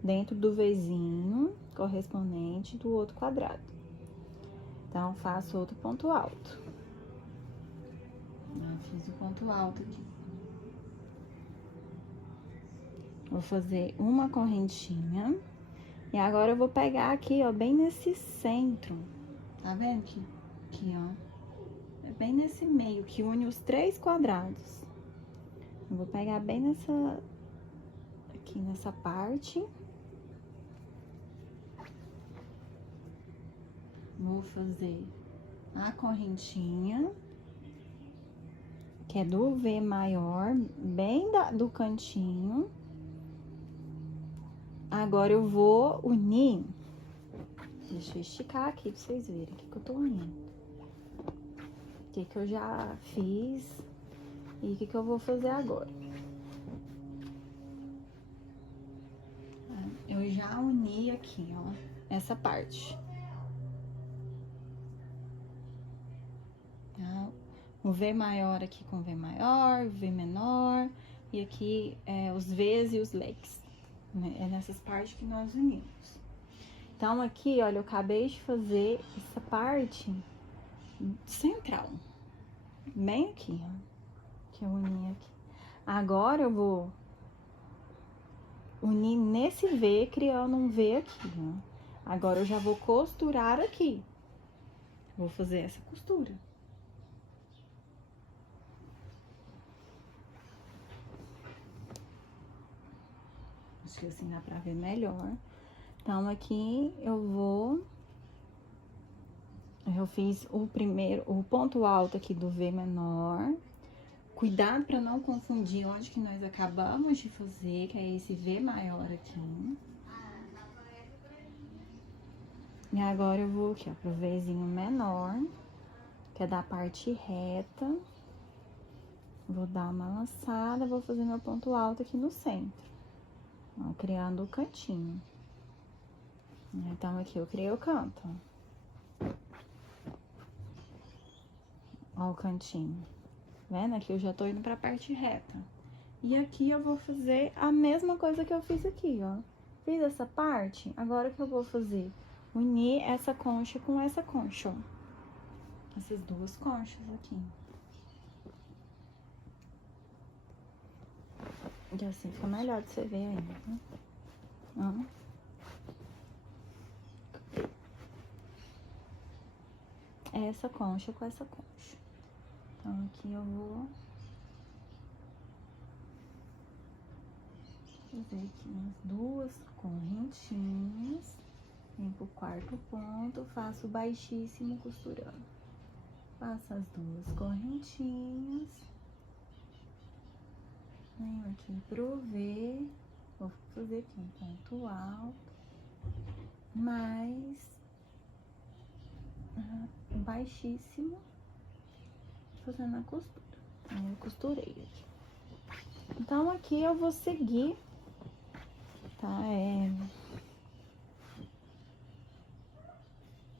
Dentro do Vzinho correspondente do outro quadrado. Então, faço outro ponto alto. Eu fiz o ponto alto aqui. Vou fazer uma correntinha. E agora, eu vou pegar aqui, ó, bem nesse centro. Tá vendo aqui? Aqui, ó. É bem nesse meio, que une os 3 quadrados. Eu vou pegar bem nessa... Aqui nessa parte. Vou fazer a correntinha, que é do V maior, bem do cantinho. Agora eu vou unir, deixa eu esticar aqui pra vocês verem o que eu tô unindo. O que eu já fiz e o que eu vou fazer agora. Eu já uni aqui, ó, essa parte. Tá? O V maior aqui com V maior, o V menor, e aqui os V's e os legs. É nessas partes que nós unimos. Então, aqui, olha, eu acabei de fazer essa parte central. Bem aqui, ó. Que eu uni aqui. Agora, eu vou unir nesse V, criando um V aqui, ó. Agora, eu já vou costurar aqui. Vou fazer essa costura. Acho que assim dá pra ver melhor. Então, aqui eu fiz o ponto alto aqui do V menor. Cuidado pra não confundir onde que nós acabamos de fazer, que é esse V maior aqui. E agora eu vou aqui, ó, pro Vzinho menor, que é da parte reta. Vou dar uma laçada, vou fazer meu ponto alto aqui no centro. Ó, criando o cantinho. Então, aqui eu criei o canto. Ó o cantinho. Vendo? Aqui eu já tô indo pra parte reta. E aqui eu vou fazer a mesma coisa que eu fiz aqui, ó. Fiz essa parte, agora o que eu vou fazer? Unir essa concha com essa concha, ó. Essas duas conchas aqui. E assim fica melhor de você ver ainda, né? Ó. Essa concha com essa concha. Então, aqui eu vou fazer aqui umas duas correntinhas, venho pro quarto ponto, faço baixíssimo costurando. Faço as duas correntinhas, venho aqui pro V, vou fazer aqui um ponto alto, mais baixíssimo, fazendo a costura. Aí eu costurei aqui. Então, aqui eu vou seguir, tá?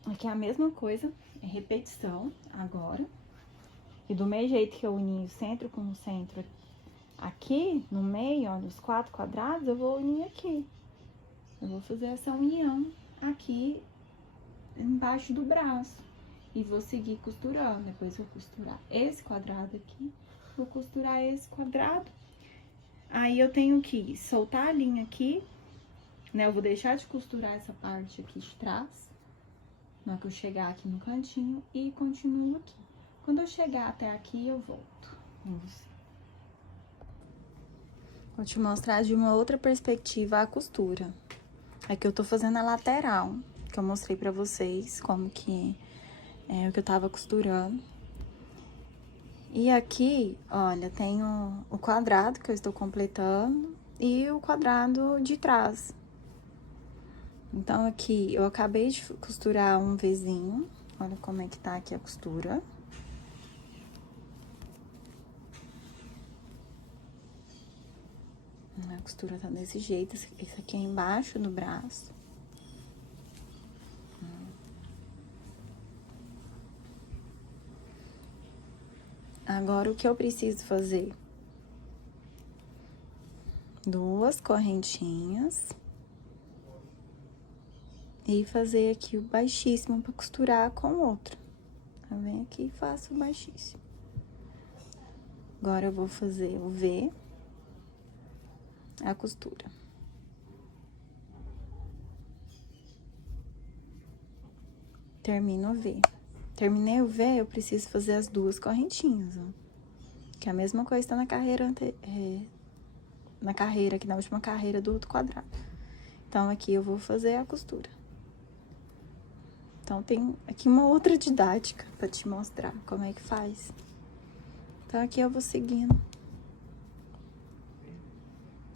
Aqui é a mesma coisa, é repetição agora. E do mesmo jeito que eu uni o centro com o centro aqui, no meio, ó, nos 4 quadrados, eu vou unir aqui. Eu vou fazer essa união aqui embaixo do braço. E vou seguir costurando. Depois vou costurar esse quadrado aqui, vou costurar esse quadrado. Aí eu tenho que soltar a linha aqui, né? Eu vou deixar de costurar essa parte aqui de trás, na hora que eu chegar aqui no cantinho, e continuo aqui. Quando eu chegar até aqui, eu volto com você. Vou te mostrar de uma outra perspectiva a costura. Aqui eu tô fazendo a lateral, que eu mostrei pra vocês como que é o que eu tava costurando. E aqui, olha, tem o quadrado que eu estou completando e o quadrado de trás. Então, aqui eu acabei de costurar um Vzinho. Olha como é que tá aqui a costura. A costura tá desse jeito. Esse aqui é embaixo do braço. Agora, o que eu preciso fazer? Duas correntinhas. E fazer aqui o baixíssimo pra costurar com o outro. Tá vendo? Aqui e faço o baixíssimo. Agora, eu vou fazer o V, a costura. Termino o V. Terminei o V, eu preciso fazer as duas correntinhas, ó. Que é a mesma coisa que tá na carreira, aqui na última carreira do outro quadrado. Então, aqui eu vou fazer a costura. Então, tem aqui uma outra didática pra te mostrar como é que faz. Então, aqui eu vou seguindo.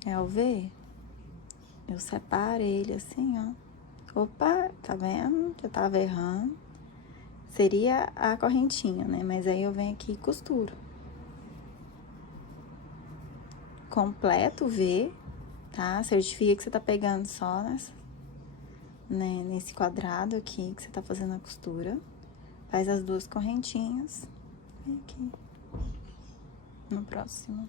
É o V, eu separo ele assim, ó. Opa, tá vendo? Eu tava errando. Seria a correntinha, né? Mas aí eu venho aqui e costuro. Completo o V, tá? Certifica que você tá pegando só nesse quadrado aqui que você tá fazendo a costura. Faz as duas correntinhas. Vem aqui. No próximo.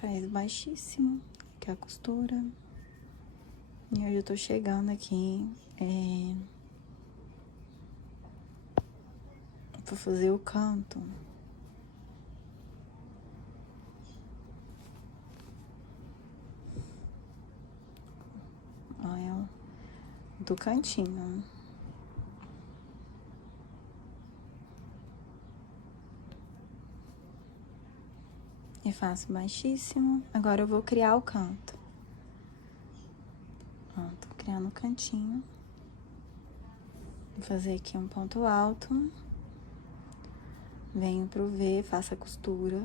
Faz baixíssimo, que é a costura. E hoje eu tô chegando aqui, vou fazer o canto. Olha, do cantinho. E faço baixíssimo. Agora eu vou criar o canto. Ó, tô criando o cantinho. Vou fazer aqui um ponto alto. Venho pro V, faço a costura.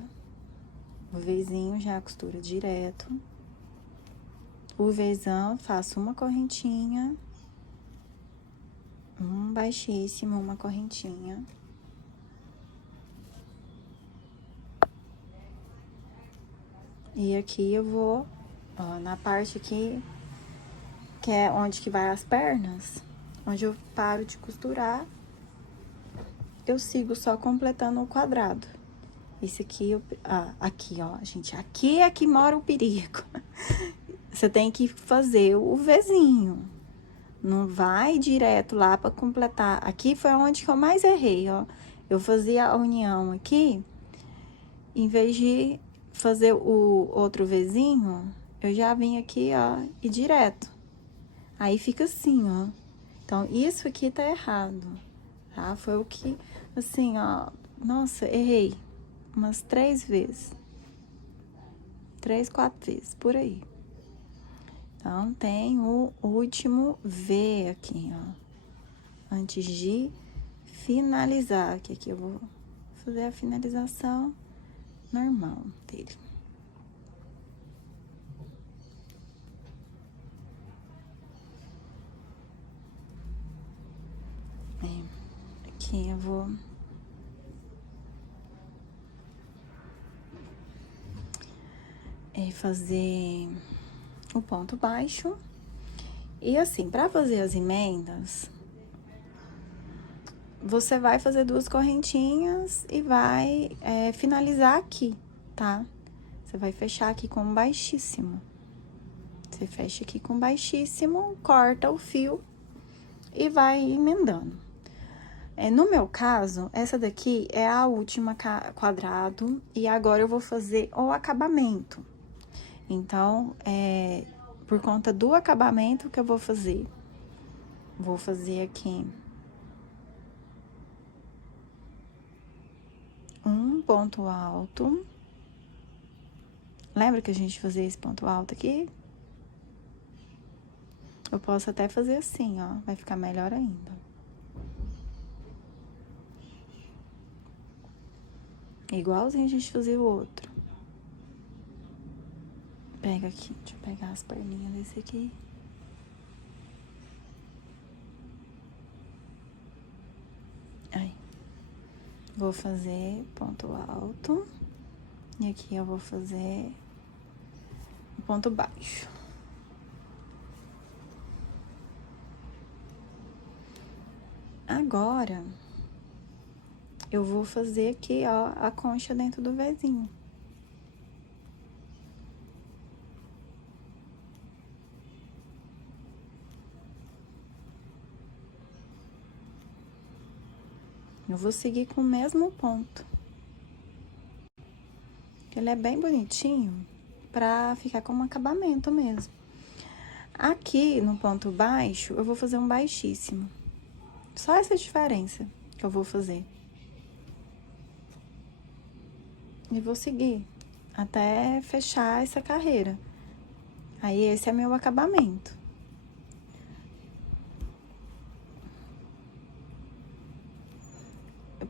O Vzinho já a costura direto. O Vzão, faço uma correntinha. Um baixíssimo, uma correntinha. E aqui eu vou, ó, na parte aqui, que é onde que vai as pernas, onde eu paro de costurar, eu sigo só completando o quadrado. Esse aqui, aqui, ó, gente, aqui é que mora o perigo. Você tem que fazer o Vzinho. Não vai direto lá pra completar. Aqui foi onde que eu mais errei, ó. Eu fazia a união aqui, em vez de fazer o outro Vzinho, eu já vim aqui, ó, e direto. Aí fica assim, ó. Então, isso aqui tá errado, tá? Foi o que, assim, ó, nossa, errei umas 3 vezes. 3, 4 vezes, por aí. Então, tem o último V aqui, ó. Antes de finalizar, que aqui eu vou fazer a finalização normal dele. Aqui eu vou fazer o ponto baixo. E assim, pra fazer as emendas, você vai fazer 2 correntinhas e vai finalizar aqui, tá? Você vai fechar aqui com um baixíssimo. Você fecha aqui com baixíssimo, corta o fio e vai emendando. No meu caso, essa daqui é a última quadrado e agora eu vou fazer o acabamento. Então, por conta do acabamento que eu vou fazer aqui um ponto alto. Lembra que a gente fazia esse ponto alto aqui? Eu posso até fazer assim, ó, vai ficar melhor ainda. Igualzinho a gente fazia o outro. Pega aqui, deixa eu pegar as perninhas desse aqui. Aí. Vou fazer ponto alto. E aqui eu vou fazer ponto baixo. Agora, eu vou fazer aqui, ó, a concha dentro do Vzinho. Eu vou seguir com o mesmo ponto. Ele é bem bonitinho pra ficar como acabamento mesmo. Aqui, no ponto baixo, eu vou fazer um baixíssimo. Só essa diferença que eu vou fazer. E vou seguir até fechar essa carreira. Aí, esse é meu acabamento.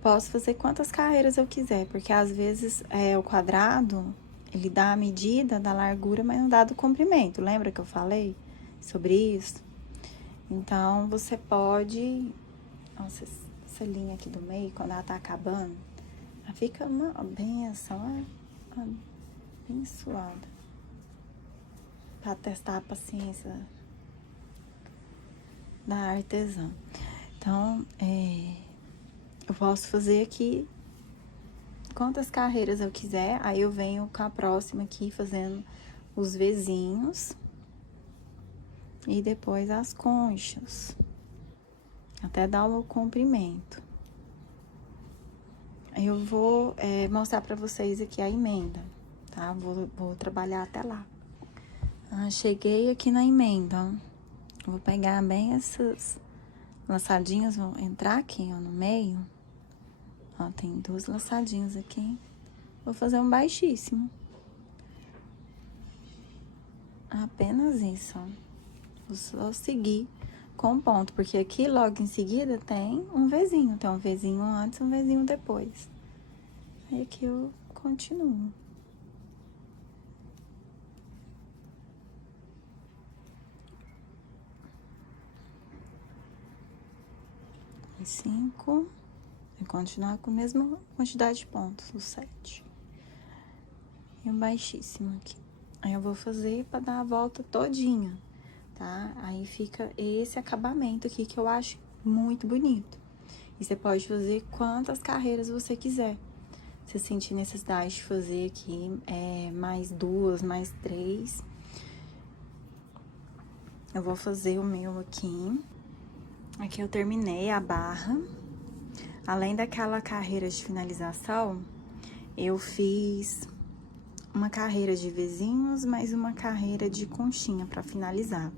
posso fazer quantas carreiras eu quiser, porque às vezes o quadrado, ele dá a medida da largura, mas não dá do comprimento. Lembra que eu falei sobre isso? Então, você pode... Nossa, essa linha aqui do meio, quando ela tá acabando, ela fica uma benção, bem suada. Pra testar a paciência da artesã. Então, eu posso fazer aqui quantas carreiras eu quiser, aí eu venho com a próxima aqui fazendo os Vzinhos e depois as conchas, até dar o comprimento. Aí eu vou mostrar pra vocês aqui a emenda, tá? Vou trabalhar até lá. Cheguei aqui na emenda, ó. Vou pegar bem essas laçadinhas, vão entrar aqui, ó, no meio. Ó, tem 2 laçadinhas aqui. Vou fazer um baixíssimo. Apenas isso, ó. Vou só seguir com ponto, porque aqui logo em seguida tem um Vzinho. Tem um Vzinho antes e um Vzinho depois. Aí aqui eu continuo. E 5. E continuar com a mesma quantidade de pontos, os 7. E um baixíssimo aqui. Aí eu vou fazer pra dar a volta todinha, tá? Aí fica esse acabamento aqui que eu acho muito bonito. E você pode fazer quantas carreiras você quiser. Se sentir necessidade de fazer aqui mais 2, mais 3. Eu vou fazer o meu aqui. Aqui eu terminei a barra. Além daquela carreira de finalização, eu fiz uma carreira de Vzinhos, mais uma carreira de conchinha pra finalizar.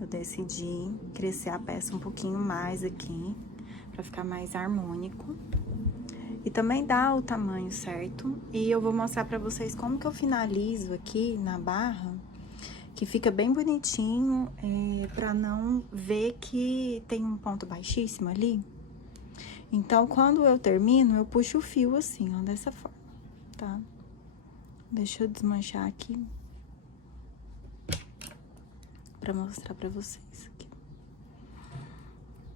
Eu decidi crescer a peça um pouquinho mais aqui, pra ficar mais harmônico. E também dá o tamanho certo. E eu vou mostrar pra vocês como que eu finalizo aqui na barra, que fica bem bonitinho, pra não ver que tem um ponto baixíssimo ali. Então, quando eu termino, eu puxo o fio assim, ó, dessa forma, tá? Deixa eu desmanchar aqui pra mostrar pra vocês aqui.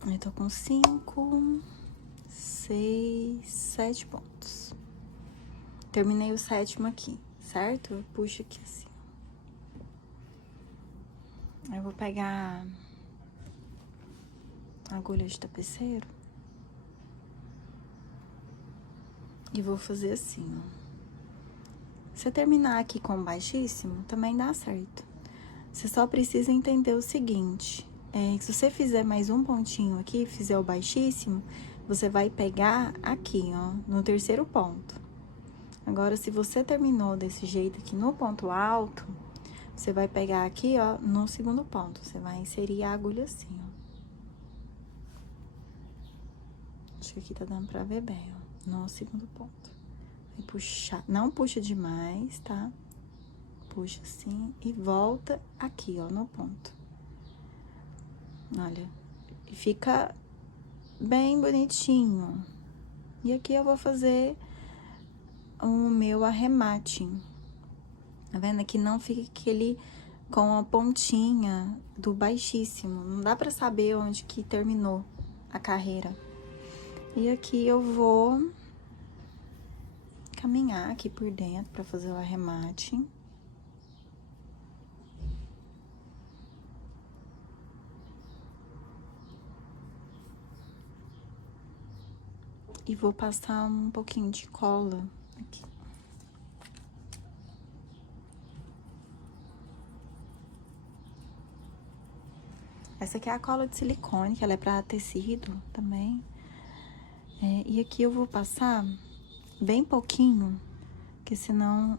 Eu tô com 5, 6, 7 pontos. Terminei o 7º aqui, certo? Eu puxo aqui assim. Eu vou pegar a agulha de tapeceiro e vou fazer assim, ó. Se terminar aqui com baixíssimo, também dá certo. Você só precisa entender o seguinte, se você fizer mais um pontinho aqui, fizer o baixíssimo, você vai pegar aqui, ó, no 3º ponto. Agora, se você terminou desse jeito aqui no ponto alto, você vai pegar aqui, ó, no 2º ponto. Você vai inserir a agulha assim, ó. Acho que aqui tá dando pra ver bem, ó, no 2º ponto. Vai puxar, não puxa demais, tá? Puxa assim e volta aqui, ó, no ponto. Olha, e fica bem bonitinho. E aqui eu vou fazer o meu arremate. Tá vendo? Aqui não fica aquele com a pontinha do baixíssimo. Não dá pra saber onde que terminou a carreira. E aqui eu vou caminhar aqui por dentro pra fazer o arremate. E vou passar um pouquinho de cola aqui. Essa aqui é a cola de silicone, que ela é pra tecido também. E aqui eu vou passar bem pouquinho, porque senão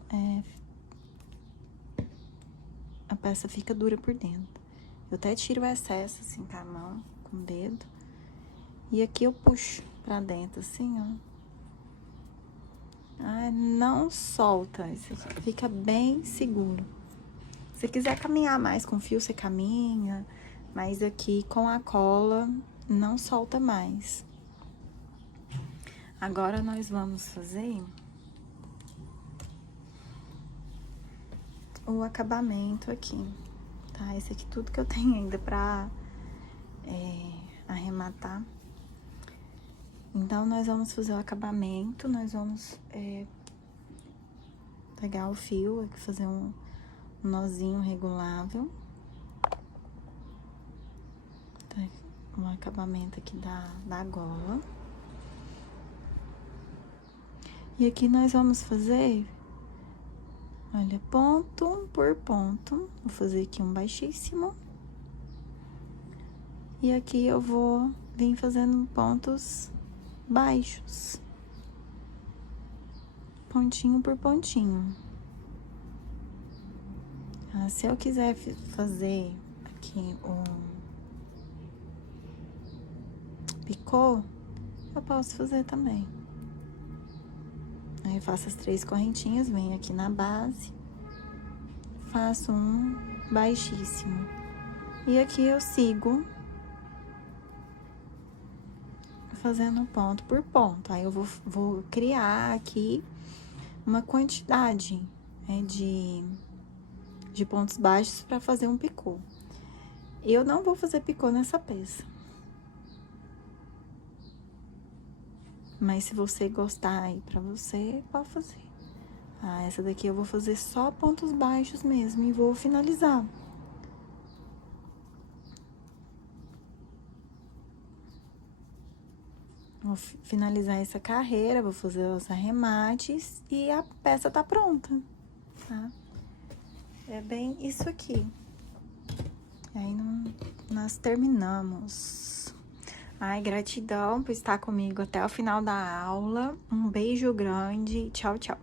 a peça fica dura por dentro. Eu até tiro o excesso assim com a mão, com o dedo. E aqui eu puxo pra dentro assim, ó. Não solta, isso aqui fica bem seguro. Se quiser caminhar mais com fio, você caminha. Mas aqui com a cola não solta mais. Agora, nós vamos fazer o acabamento aqui, tá? Esse aqui tudo que eu tenho ainda pra arrematar. Então, nós vamos fazer o acabamento, nós vamos pegar o fio, aqui, fazer um nozinho regulável. Tá, um acabamento aqui da gola. E aqui nós vamos fazer, olha, ponto por ponto. Vou fazer aqui um baixíssimo. E aqui eu vou vir fazendo pontos baixos. Pontinho por pontinho. Se eu quiser fazer aqui um picô, eu posso fazer também. Aí eu faço as 3 correntinhas, venho aqui na base, faço um baixíssimo. E aqui eu sigo fazendo ponto por ponto. Aí eu vou criar aqui uma quantidade, né, de pontos baixos para fazer um picô. Eu não vou fazer picô nessa peça. Mas se você gostar aí pra você, pode fazer. Essa daqui eu vou fazer só pontos baixos mesmo e vou finalizar. Vou finalizar essa carreira, vou fazer os arremates e a peça tá pronta, tá? É bem isso aqui. Aí nós terminamos. Ai, gratidão por estar comigo até o final da aula. Um beijo grande. Tchau, tchau.